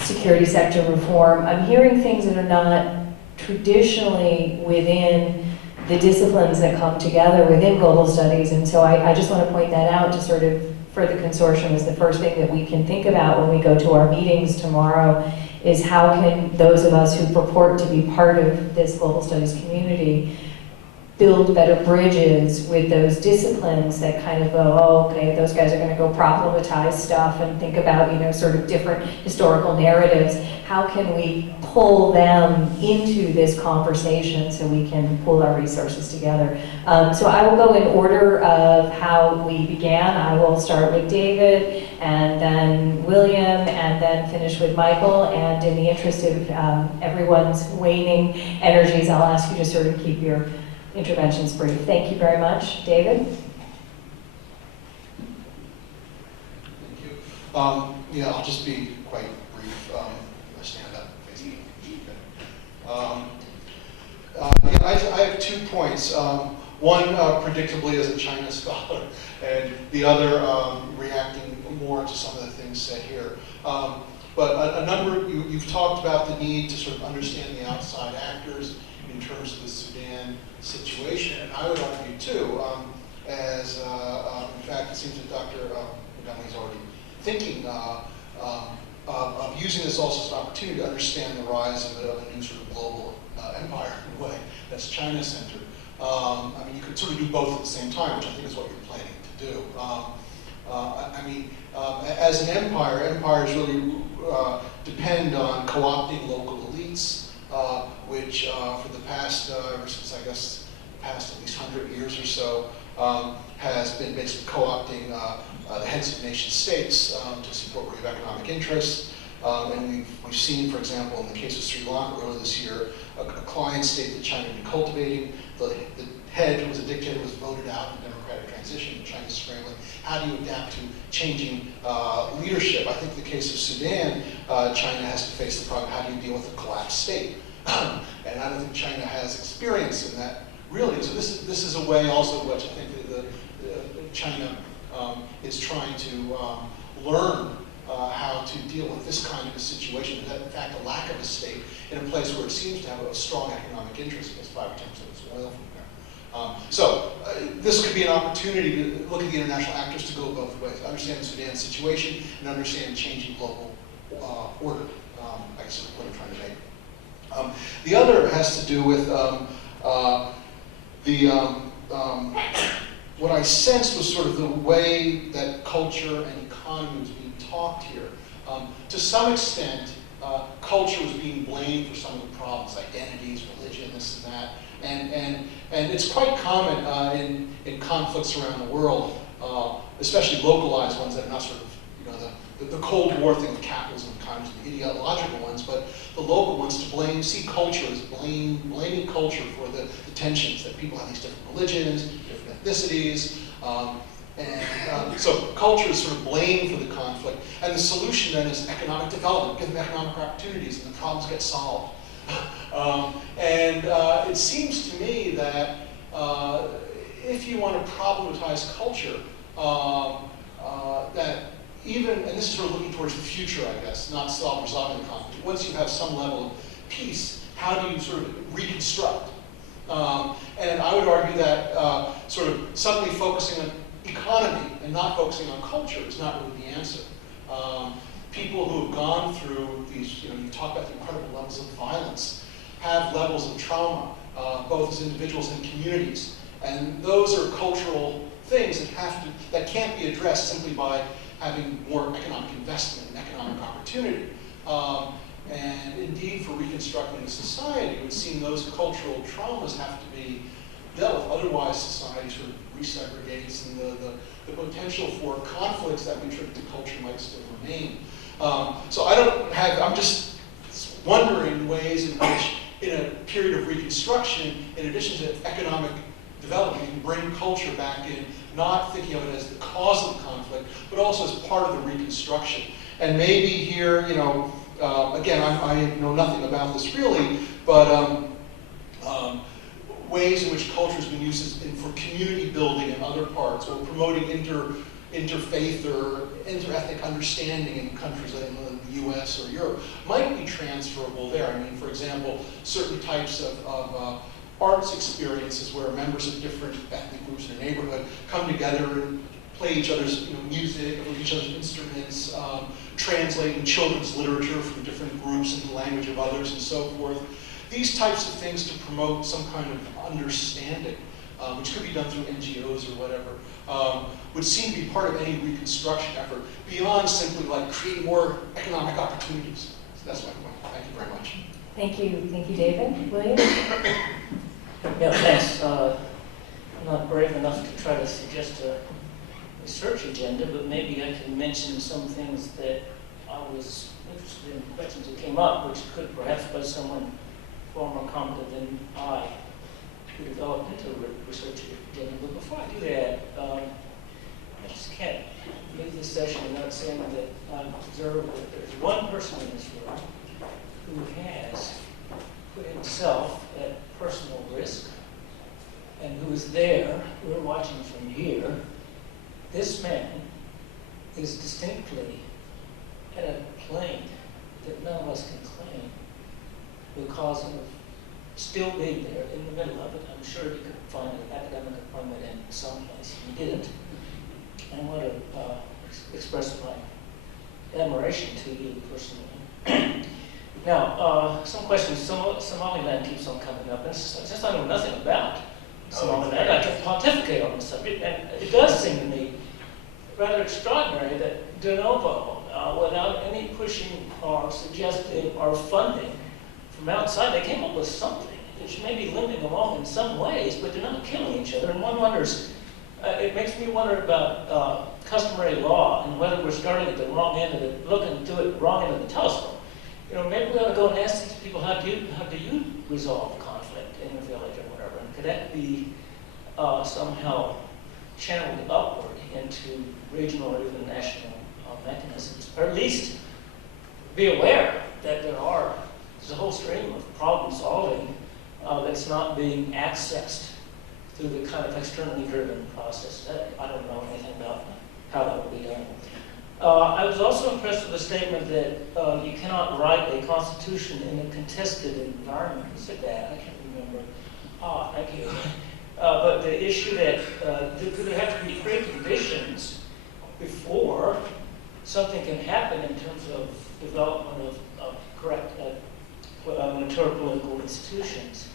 security sector reform. I'm hearing things that are not traditionally within the disciplines that come together within global studies, and so I just want to point that out to sort of, for the consortium, is the first thing that we can think about when we go to our meetings tomorrow, is how can those of us who purport to be part of this global studies community build better bridges with those disciplines that kind of go, oh, okay, those guys are going to go problematize stuff and think about, sort of different historical narratives. How can we pull them into this conversation so we can pull our resources together? So I will go in order of how we began. I will start with David, and then William, and then finish with Michael. And in the interest of everyone's waning energies, I'll ask you to sort of keep your interventions brief. Thank you very much. David? Thank you. I'll just be quite brief. I stand up, basically. I have 2 points. One, predictably, as a China scholar, and the other, reacting more to some of the things said here. But a number, you've talked about the need to sort of understand the outside actors in terms of the Sudan situation, and I would argue too, in fact, it seems that Dr. Medani is already thinking of using this also as an opportunity to understand the rise of a new sort of global empire in a way that's China-centered. You could sort of do both at the same time, which I think is what you're planning to do. As an empire, empires really depend on co-opting local elites, which for the past, ever since I guess the past at least 100 years or so, has been basically co-opting the heads of nation states to support wave economic interests. And we've seen, for example, in the case of Sri Lanka earlier this year, a client state that China had been cultivating. The head, who was a dictator, was voted out in a democratic transition. China's scrambling. How do you adapt to changing leadership? I think in the case of Sudan, China has to face the problem, how do you deal with a collapsed state? And I don't think China has experience in that, really. So this is a way also in which I think China is trying to learn how to deal with this kind of a situation, and in fact a lack of a state in a place where it seems to have a strong economic interest, because 5 or 10% of its oil from there. So this could be an opportunity to look at the international actors to go both ways, understand the Sudan situation and understand changing global order. I guess is what I'm trying to make. The other has to do with what I sensed was sort of the way that culture and economy was being talked here. To some extent, culture was being blamed for some of the problems, identities, religion, this and that. And it's quite common in conflicts around the world, especially localized ones that are not sort of, the Cold War thing with capitalism and communism, the ideological ones, but the local ones to see culture as blaming culture for the tensions, that people have these different religions, different ethnicities, so culture is sort of blamed for the conflict, and the solution then is economic development, give them economic opportunities, and the problems get solved. It seems to me that if you want to problematize culture, that even, and this is sort of looking towards the future, I guess, not resolving the conflict, once you have some level of peace, how do you sort of reconstruct? And I would argue that sort of suddenly focusing on economy and not focusing on culture is not really the answer. People who have gone through these, you talk about the incredible levels of violence, have levels of trauma, both as individuals and communities. And those are cultural things that can't be addressed simply by having more economic investment and economic opportunity. And indeed, for reconstructing a society, it would seem those cultural traumas have to be dealt with. Otherwise, society sort of resegregates, and the potential for conflicts that contribute to culture might still remain. So I'm just wondering ways in which, in a period of reconstruction, in addition to economic development, you can bring culture back in, not thinking of it as the cause of the conflict, but also as part of the reconstruction. And maybe here, again, I know nothing about this really, but ways in which culture has been used for community building in other parts, or promoting interfaith or interethnic understanding in countries like the US or Europe, might be transferable there. I mean, for example, certain types of arts experiences where members of different ethnic groups in a neighborhood come together and play each other's music, or each other's instruments, translating children's literature from different groups into the language of others, and so forth. These types of things to promote some kind of understanding, which could be done through NGOs or whatever, would seem to be part of any reconstruction effort, beyond simply like creating more economic opportunities. So that's my point. Thank you very much. Thank you, David. William? Yeah, thanks. I'm not brave enough to try to suggest a research agenda, but maybe I can mention some things that I was interested in, questions that came up, which could perhaps by someone far more competent than I who developed into a research agenda. But before I do that, I just can't leave this session without saying that I've observed that there's one person in this room who has put himself at personal risk, and who is there, we're watching from here. This man is distinctly at a plane that none of us can claim, because of still being there in the middle of it. I'm sure he could find an academic appointment in someplace. He didn't. And I want to express my admiration to you personally. Now, some questions. Somaliland keeps on coming up, and since I know nothing about Somaliland, I can pontificate on the subject, and it does seem to me rather extraordinary that de novo, without any pushing or suggesting or funding from outside, they came up with something which may be limping along in some ways, but they're not killing each other. And one wonders, it makes me wonder about customary law and whether we're starting at the wrong end of it, looking to it wrong end of the telescope. You know, maybe we ought to go and ask these people, how do you resolve conflict in your village or whatever? And could that be somehow channeled upward into regional or even national mechanisms, or at least be aware that there's a whole stream of problem solving that's not being accessed through the kind of externally driven process. I don't know anything about how that would be done. I was also impressed with the statement that you cannot write a constitution in a contested environment. Who said that? I can't remember. Thank you. But the issue that there have to be preconditions before something can happen in terms of development of correct mature political institutions.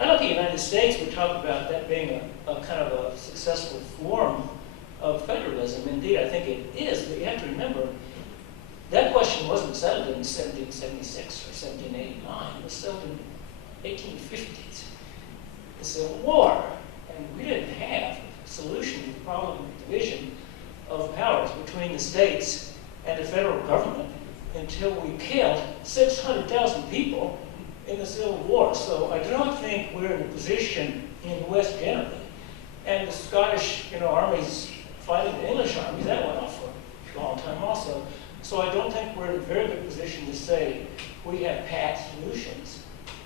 I know the United States would talk about that being a kind of a successful form of federalism. Indeed, I think it is, but you have to remember, that question wasn't settled in 1776 or 1789. It was settled in the 1850s. The Civil War. And we didn't have a solution to the problem of division of powers between the states and the federal government until we killed 600,000 people in the Civil War. So I do not think we're in a position in the West generally. And the Scottish, armies fighting the English armies, that went on for a long time also. So I don't think we're in a very good position to say we have pat solutions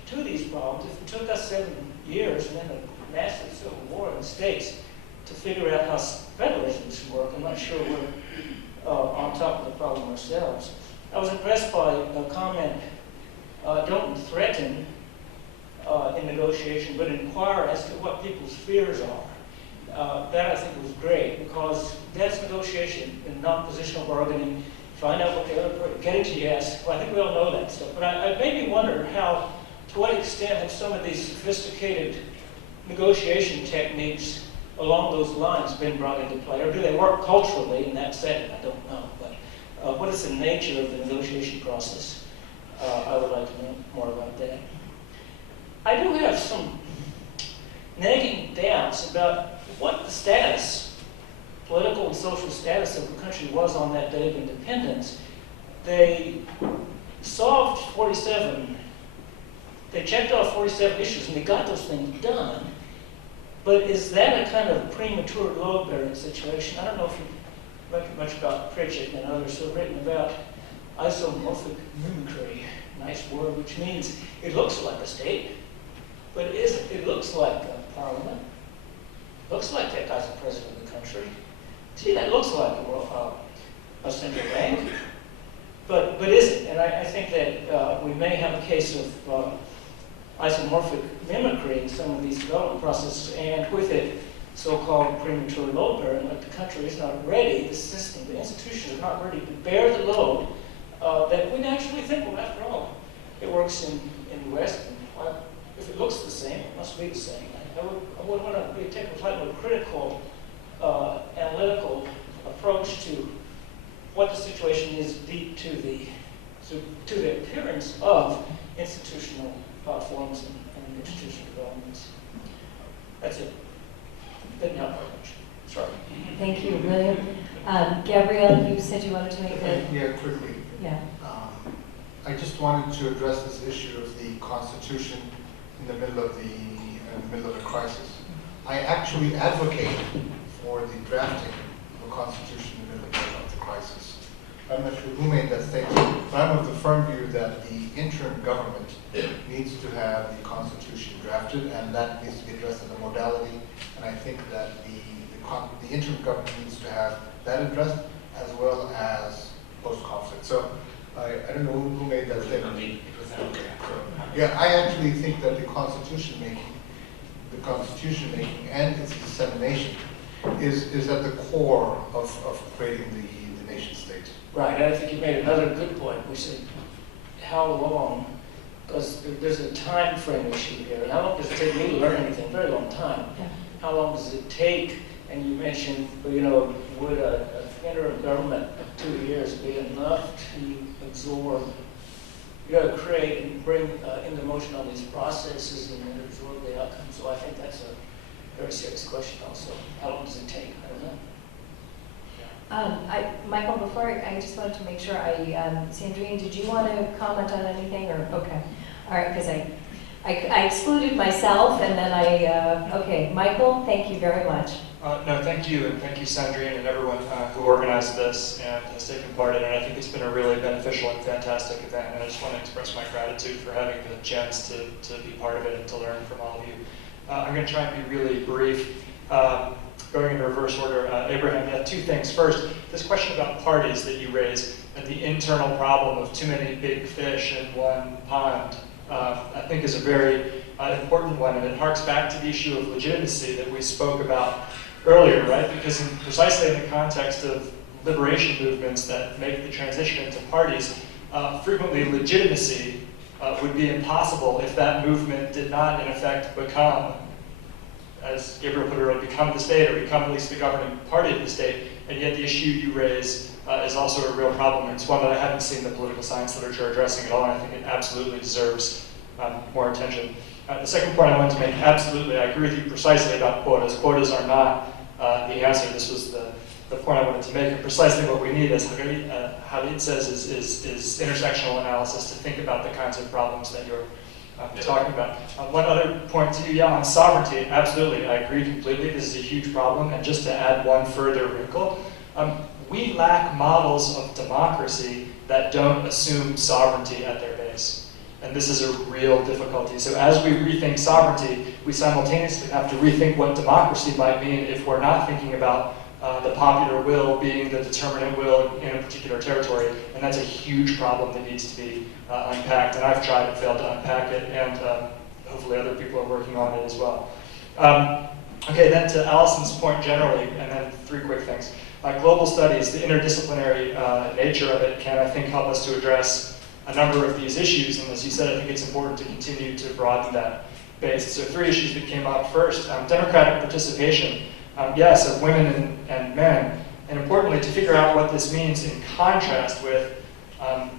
to these problems. If it took us 7 years and then a massive civil war in the States to figure out how federalism should work, I'm not sure we're on top of the problem ourselves. I was impressed by a comment, don't threaten in negotiation, but inquire as to what people's fears are. That I think was great, because that's negotiation and non-positional bargaining. Find out what the other person, get into yes. Well, I think we all know that stuff. But I made me wonder to what extent have some of these sophisticated negotiation techniques along those lines been brought into play, or do they work culturally in that setting? I don't know. But what is the nature of the negotiation process? I would like to know more about that. I do have some nagging doubts about what the status, political and social status of the country was on that day of independence. They solved 47, they checked off 47 issues and they got those things done. But is that a kind of premature load-bearing situation? I don't know if you've read much about Pritchett and others who have written about isomorphic mimicry, nice word, which means it looks like a state, but it isn't. It looks like a parliament. Looks like that guy's the president of the country. See, that looks like a central bank, but isn't. And I think that we may have a case of isomorphic mimicry in some of these development processes, and with it, so-called premature load bearing, like the country is not ready, the system, the institutions are not ready to bear the load that we naturally think, well, after all, it works in the West, and well, if it looks the same, it must be the same. I would want to take a slightly more critical, analytical approach to what the situation is deep to the appearance of institutional forms and institutional developments. That's it. Didn't help very much. Sorry. Thank you, William. Gabriel, you said you wanted to make a... Yeah, quickly. Yeah. I just wanted to address this issue of the Constitution in the middle of a crisis. I actually advocate for the drafting of a Constitution in the middle of the crisis. I'm not sure who made that statement, but I'm of the firm view that the interim government needs to have the Constitution drafted, and that needs to be addressed as a modality. And I think that the interim government needs to have that addressed as well as post-conflict. So I don't know who made that statement. Yeah, I actually think that the constitution making and its dissemination is at the core of creating the nation state. Right, I think you made another good point. We said, how long, because there's a time frame issue here, and how long does it take me to learn anything? Very long time. Yeah. How long does it take And you mentioned, you know, would an interim government of 2 years be enough to absorb, you know, create and bring into motion all these processes and then absorb the outcomes? So I think that's a very serious question also. How long does it take? I don't know. Michael, before I just wanted to make sure Sandrine, did you want to comment on anything or, okay. All right, because I excluded myself and then okay. Michael, thank you very much. No, thank you, and thank you, Sandrine, and everyone who organized this and has taken part in it. I think it's been a really beneficial and fantastic event, and I just want to express my gratitude for having the chance to be part of it and to learn from all of you. I'm going to try and be really brief. Going in reverse order, Abraham, yeah, two things. First, this question about parties that you raised and the internal problem of too many big fish in one pond, I think is a very important one, and it harks back to the issue of legitimacy that we spoke about earlier, right? Because precisely in the context of liberation movements that make the transition into parties, frequently legitimacy would be impossible if that movement did not, in effect, become, as Gabriel put it, become the state or become at least the governing party of the state. And yet the issue you raise is also a real problem. It's one that I haven't seen the political science literature addressing at all, and I think it absolutely deserves more attention. The second point I wanted to make, absolutely, I agree with you precisely about quotas. Quotas are not the answer. This was the point I wanted to make. And precisely what we need, as Khaled says, is intersectional analysis to think about the kinds of problems that you're talking about. One other point to you, on sovereignty, absolutely, I agree completely. This is a huge problem. And just to add one further wrinkle, we lack models of democracy that don't assume sovereignty at their base. And this is a real difficulty. So as we rethink sovereignty, we simultaneously have to rethink what democracy might mean if we're not thinking about the popular will being the determinant will in a particular territory. And that's a huge problem that needs to be unpacked. And I've tried and failed to unpack it, and hopefully other people are working on it as well. Okay, then to Allison's point generally, and then three quick things. Global studies, the interdisciplinary nature of it can, I think, help us to address a number of these issues, and as you said, I think it's important to continue to broaden that base. So three issues that came up. First, democratic participation, yes, of women and men, and importantly, to figure out what this means in contrast with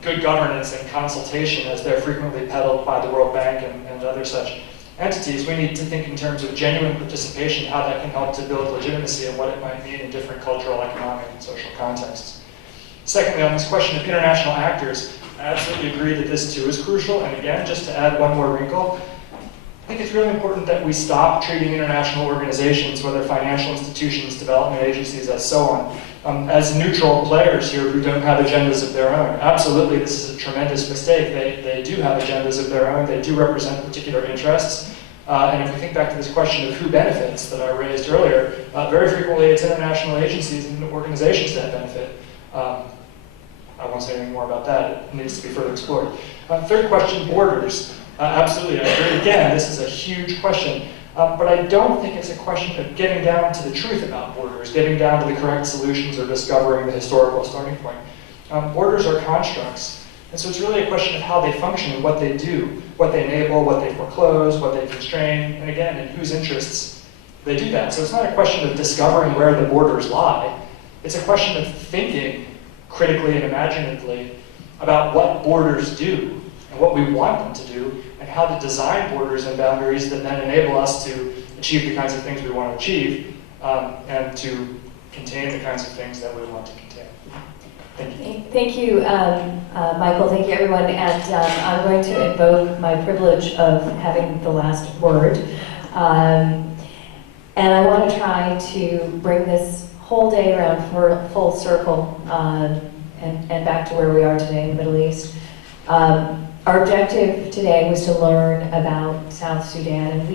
good governance and consultation as they're frequently peddled by the World Bank and other such entities. We need to think in terms of genuine participation, how that can help to build legitimacy and what it might mean in different cultural, economic, and social contexts. Secondly, on this question of international actors, I absolutely agree that this too is crucial, and again, just to add one more wrinkle, I think it's really important that we stop treating international organizations, whether financial institutions, development agencies, as so on, as neutral players here who don't have agendas of their own. Absolutely, this is a tremendous mistake. They do have agendas of their own. They do represent particular interests. And if we think back to this question of who benefits that I raised earlier, very frequently it's international agencies and organizations that benefit. I won't say anything more about that. It needs to be further explored. Third question, borders. Absolutely, I agree. Again, this is a huge question. But I don't think it's a question of getting down to the truth about borders, getting down to the correct solutions or discovering the historical starting point. Borders are constructs. And so it's really a question of how they function and what they do, what they enable, what they foreclose, what they constrain, and again, in whose interests they do that. So it's not a question of discovering where the borders lie. It's a question of thinking critically and imaginatively about what borders do and what we want them to do and how to design borders and boundaries that then enable us to achieve the kinds of things we want to achieve and to contain the kinds of things that we want to contain. Thank you. Thank you, Michael. Thank you, everyone. And I'm going to invoke my privilege of having the last word. And I want to try to bring this whole day around for a full circle and back to where we are today in the Middle East. Our objective today was to learn about South Sudan, and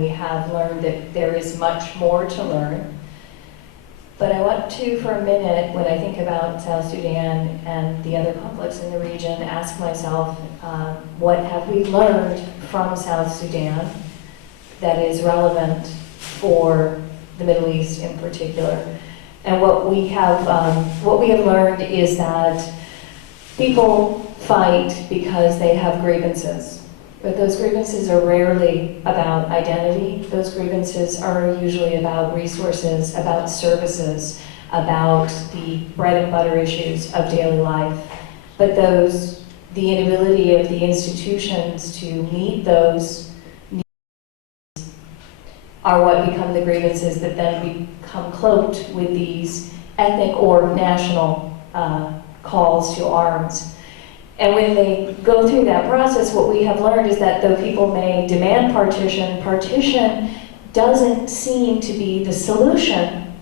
we have learned that there is much more to learn. But I want to, for a minute, when I think about South Sudan and the other conflicts in the region, ask myself, what have we learned from South Sudan that is relevant for the Middle East in particular? And what we have learned is that people fight because they have grievances. But those grievances are rarely about identity. Those grievances are usually about resources, about services, about the bread and butter issues of daily life. But the inability of the institutions to meet those needs are what become the grievances that then become cloaked with these ethnic or national calls to arms. And when they go through that process, what we have learned is that though people may demand partition, partition doesn't seem to be the solution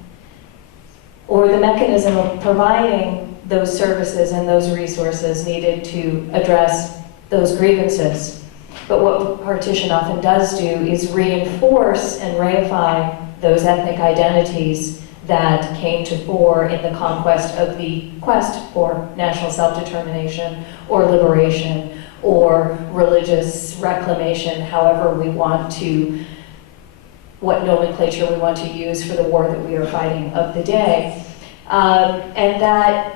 or the mechanism of providing those services and those resources needed to address those grievances. But what partition often does do is reinforce and reify those ethnic identities that came to fore in the conquest of the quest for national self-determination or liberation or religious reclamation, however we want to, what nomenclature we want to use for the war that we are fighting of the day. And that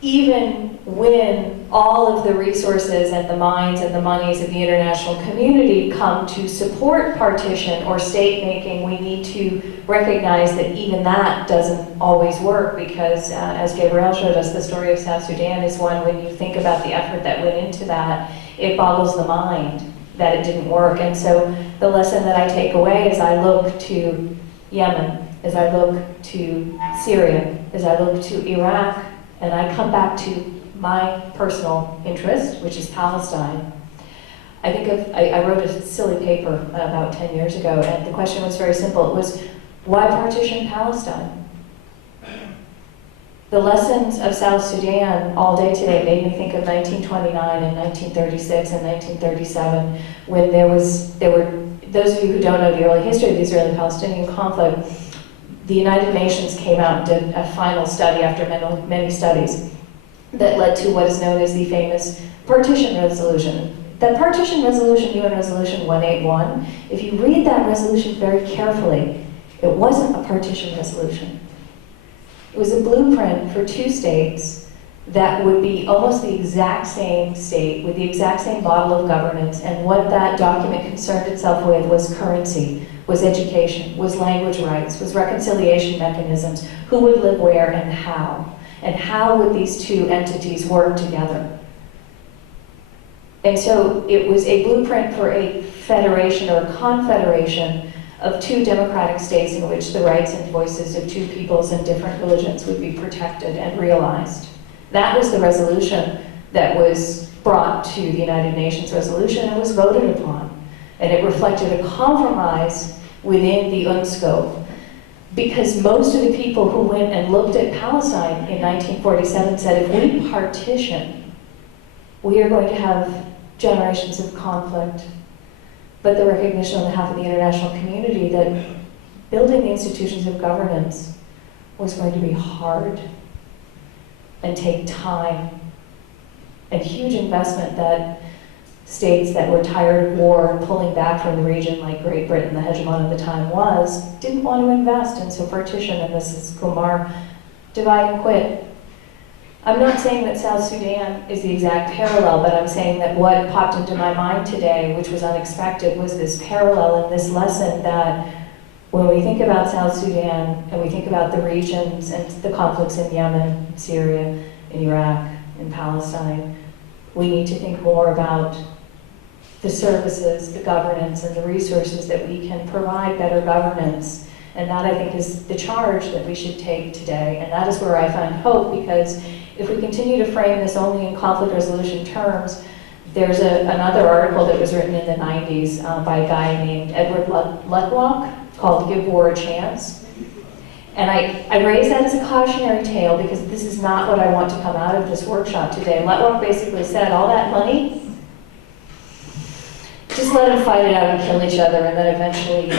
even when all of the resources and the minds and the monies of the international community come to support partition or state-making, we need to recognize that even that doesn't always work because, as Gabriel showed us, the story of South Sudan is one when you think about the effort that went into that, it boggles the mind that it didn't work. And so the lesson that I take away as I look to Yemen, as I look to Syria, as I look to Iraq, and I come back to my personal interest, which is Palestine. I wrote a silly paper about 10 years ago, and the question was very simple. It was, why partition Palestine? The lessons of South Sudan all day today made me think of 1929 and 1936 and 1937, when there were, those of you who don't know the early history of the Israeli-Palestinian conflict, the United Nations came out and did a final study after many studies that led to what is known as the famous partition resolution. That partition resolution, UN Resolution 181, if you read that resolution very carefully, it wasn't a partition resolution. It was a blueprint for two states that would be almost the exact same state with the exact same model of governance, and what that document concerned itself with was currency, was education, was language rights, was reconciliation mechanisms, who would live where and how would these two entities work together. And so it was a blueprint for a federation or a confederation of two democratic states in which the rights and voices of two peoples and different religions would be protected and realized. That was the resolution that was brought to the United Nations resolution and was voted upon. And it reflected a compromise within the UNSCO, because most of the people who went and looked at Palestine in 1947 said, if we partition, we are going to have generations of conflict. But the recognition on behalf of the international community that building the institutions of governance was going to be hard and take time and huge investment that states that were tired of war and pulling back from the region, like Great Britain, the hegemon of the time was, didn't want to invest. And so partition, and this is Kumar, divide and quit. I'm not saying that South Sudan is the exact parallel, but I'm saying that what popped into my mind today, which was unexpected, was this parallel and this lesson that when we think about South Sudan and we think about the regions and the conflicts in Yemen, Syria, in Iraq, in Palestine, we need to think more about the services, the governance, and the resources that we can provide better governance. And that, I think, is the charge that we should take today. And that is where I find hope, because if we continue to frame this only in conflict resolution terms, there's another article that was written in the 90s by a guy named Edward Lutwak called Give War a Chance. And I raise that as a cautionary tale because this is not what I want to come out of this workshop today. Lutwak basically said, all that money, just let them fight it out and kill each other, and then eventually,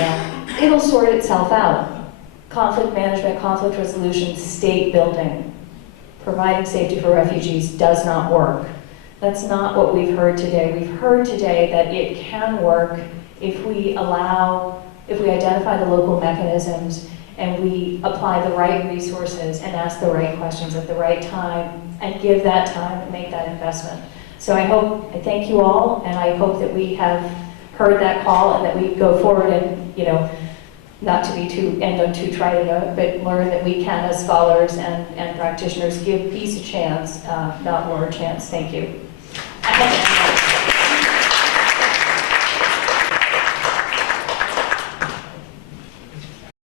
it'll sort itself out. Conflict management, conflict resolution, state building, providing safety for refugees does not work. That's not what we've heard today. We've heard today that it can work if we identify the local mechanisms and we apply the right resources and ask the right questions at the right time and give that time and make that investment. So I thank you all, and I hope that we have heard that call and that we go forward and, you know, not to be too trite, but learn that we can, as scholars and practitioners, give peace a chance, not war a chance. Thank you.